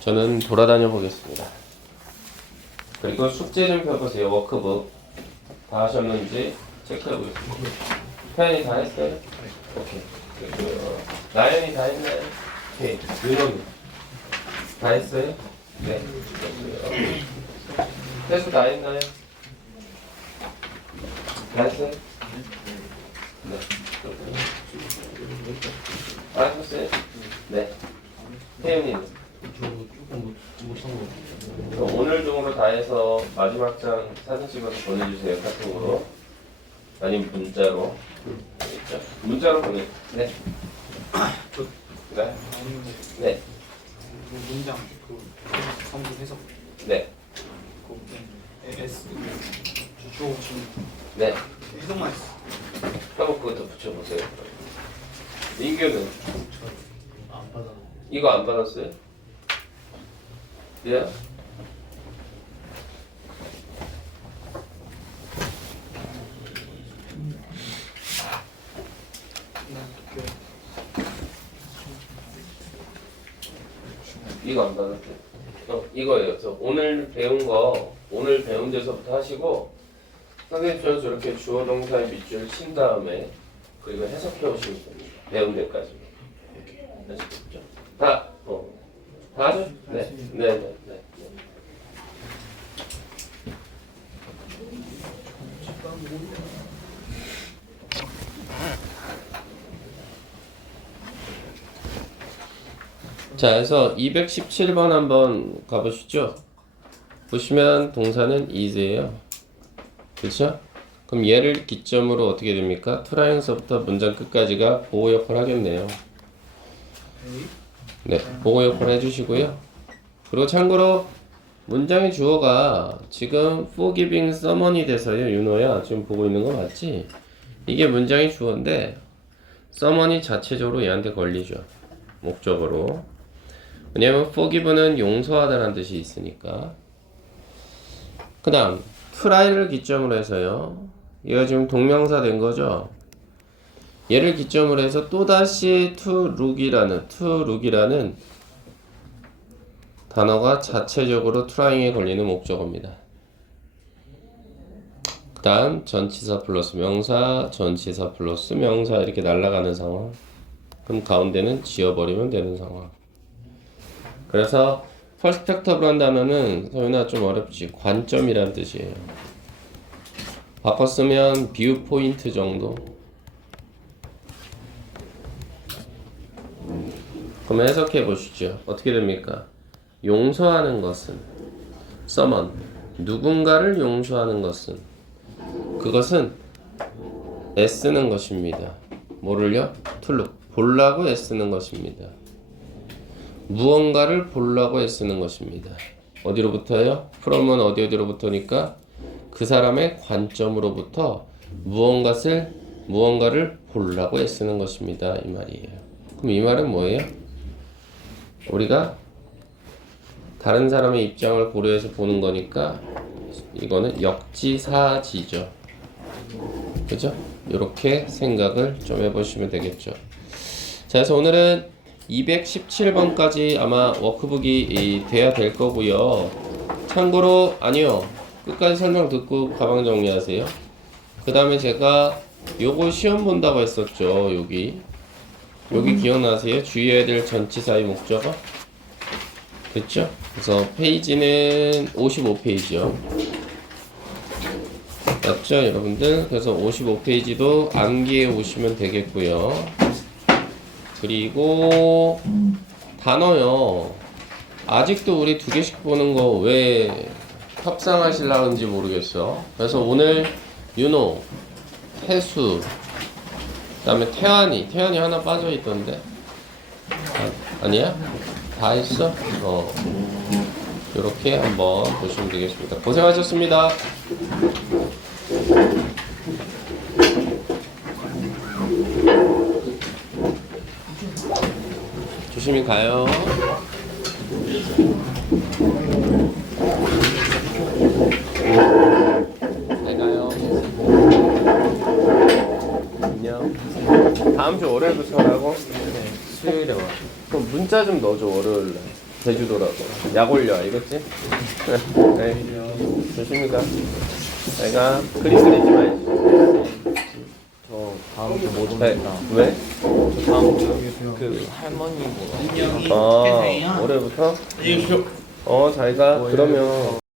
저는 돌아다녀 보겠습니다. 그리고 숙제 좀 펴보세요. 워크북 다 하셨는지 체크해 보겠습니다. 태연이 다 했어요? 오케이. 그리고 나연이 다 했나요? 오케이. 윤호이 다 했어요? 네. 태수 다 했나요? 다 했어요? 네. 다 하셨어요? 네. 태연이는? 저 조금 못한 거 그럼 오늘 중으로 다 해서 마지막 장 사진 찍어서 보내주세요. 카톡으로 아니면 문자로. 알겠죠? 문자로 보내. 네. 네. 네. 문장 그 성분 해석 네. 그 S 주요 지금 네. 해석만 했어. 한번 그것도 붙여보세요. 민규는 안 받아. 이거 안 받았어요? 예? 이거 안 받았어요? 이거예요. 그래서 오늘 배운 데서부터 하시고 선생님처럼 저렇게 주어 동사의 밑줄을 친 다음에 그리고 해석해 오시면 됩니다. 배운 데까지. 아시겠죠? 다 하죠? 네. 자, 그래서 217번 한번 가보시죠. 보시면 동사는 is예요. 그렇죠? 그럼 얘를 기점으로 어떻게 됩니까? trying서부터 문장 끝까지가 보호 역할 하겠네요. 네, 보호 역할 해주시고요. 그리고 참고로 문장의 주어가 지금 forgiving someone이 돼서요. 윤호야, 지금 보고 있는 거 맞지? 이게 문장의 주어인데 someone이 자체적으로 얘한테 걸리죠. 목적으로. 왜냐면 forgive는 용서하다라는 뜻이 있으니까. 그 다음 try를 기점으로 해서요. 얘가 지금 동명사 된 거죠. 얘를 기점으로 해서 또다시 to look이라는 단어가 자체적으로 trying에 걸리는 목적어입니다. 그 다음 전치사 플러스 명사, 전치사 플러스 명사 이렇게 날아가는 상황. 그럼 가운데는 지워버리면 되는 상황. 그래서 퍼스펙터브라는 단어는 소윤아 좀 어렵지. 관점이란 뜻이에요. 바꿔 쓰면 뷰 포인트 정도. 그럼 해석해 보시죠. 어떻게 됩니까? 용서하는 것은 someone, 누군가를 용서하는 것은 그것은 애쓰는 것입니다. 뭐를요? to look, 보려고 애쓰는 것입니다. 무언가를 보려고 애쓰는 것입니다. 어디로부터요? from은 어디로부터니까 그 사람의 관점으로부터 무언가를 보려고 애쓰는 것입니다. 이 말이에요. 그럼 이 말은 뭐예요? 우리가 다른 사람의 입장을 고려해서 보는 거니까 이거는 역지사지죠. 그죠? 이렇게 생각을 좀 해보시면 되겠죠. 자, 그래서 오늘은 217번까지 아마 워크북이 돼야 될 거고요. 참고로 아니요. 끝까지 설명 듣고 가방 정리하세요. 그 다음에 제가 요거 시험 본다고 했었죠. 여기 기억나세요? 주의해야 될 전치사의 목적어? 됐죠? 그래서 페이지는 55페이지요. 맞죠, 여러분들? 그래서 55페이지도 암기해 오시면 되겠고요. 그리고 단어요. 아직도 우리 2개씩 보는 거 왜 협상하시려는지 모르겠어. 그래서 오늘 윤호, 태수, 그 다음에 태환이 하나 빠져있던데. 아니야? 다 했어? 요렇게 한번 보시면 되겠습니다. 고생하셨습니다. 조심히 가요. 잘 가요. 안녕. 다음 주 월요일부터라고? 네, 수요일에 와. 그럼 문자 좀 넣어줘, 월요일날. 제주도라고. 약 올려, 알겠지? 네. 조심히 가. 잘 가. 그림 그리지 말지. 저 다음 주 못 네. 옵니다. 왜? 저 다음 주 그 할머니 보러. 월요일부터? 잘 가. 그러면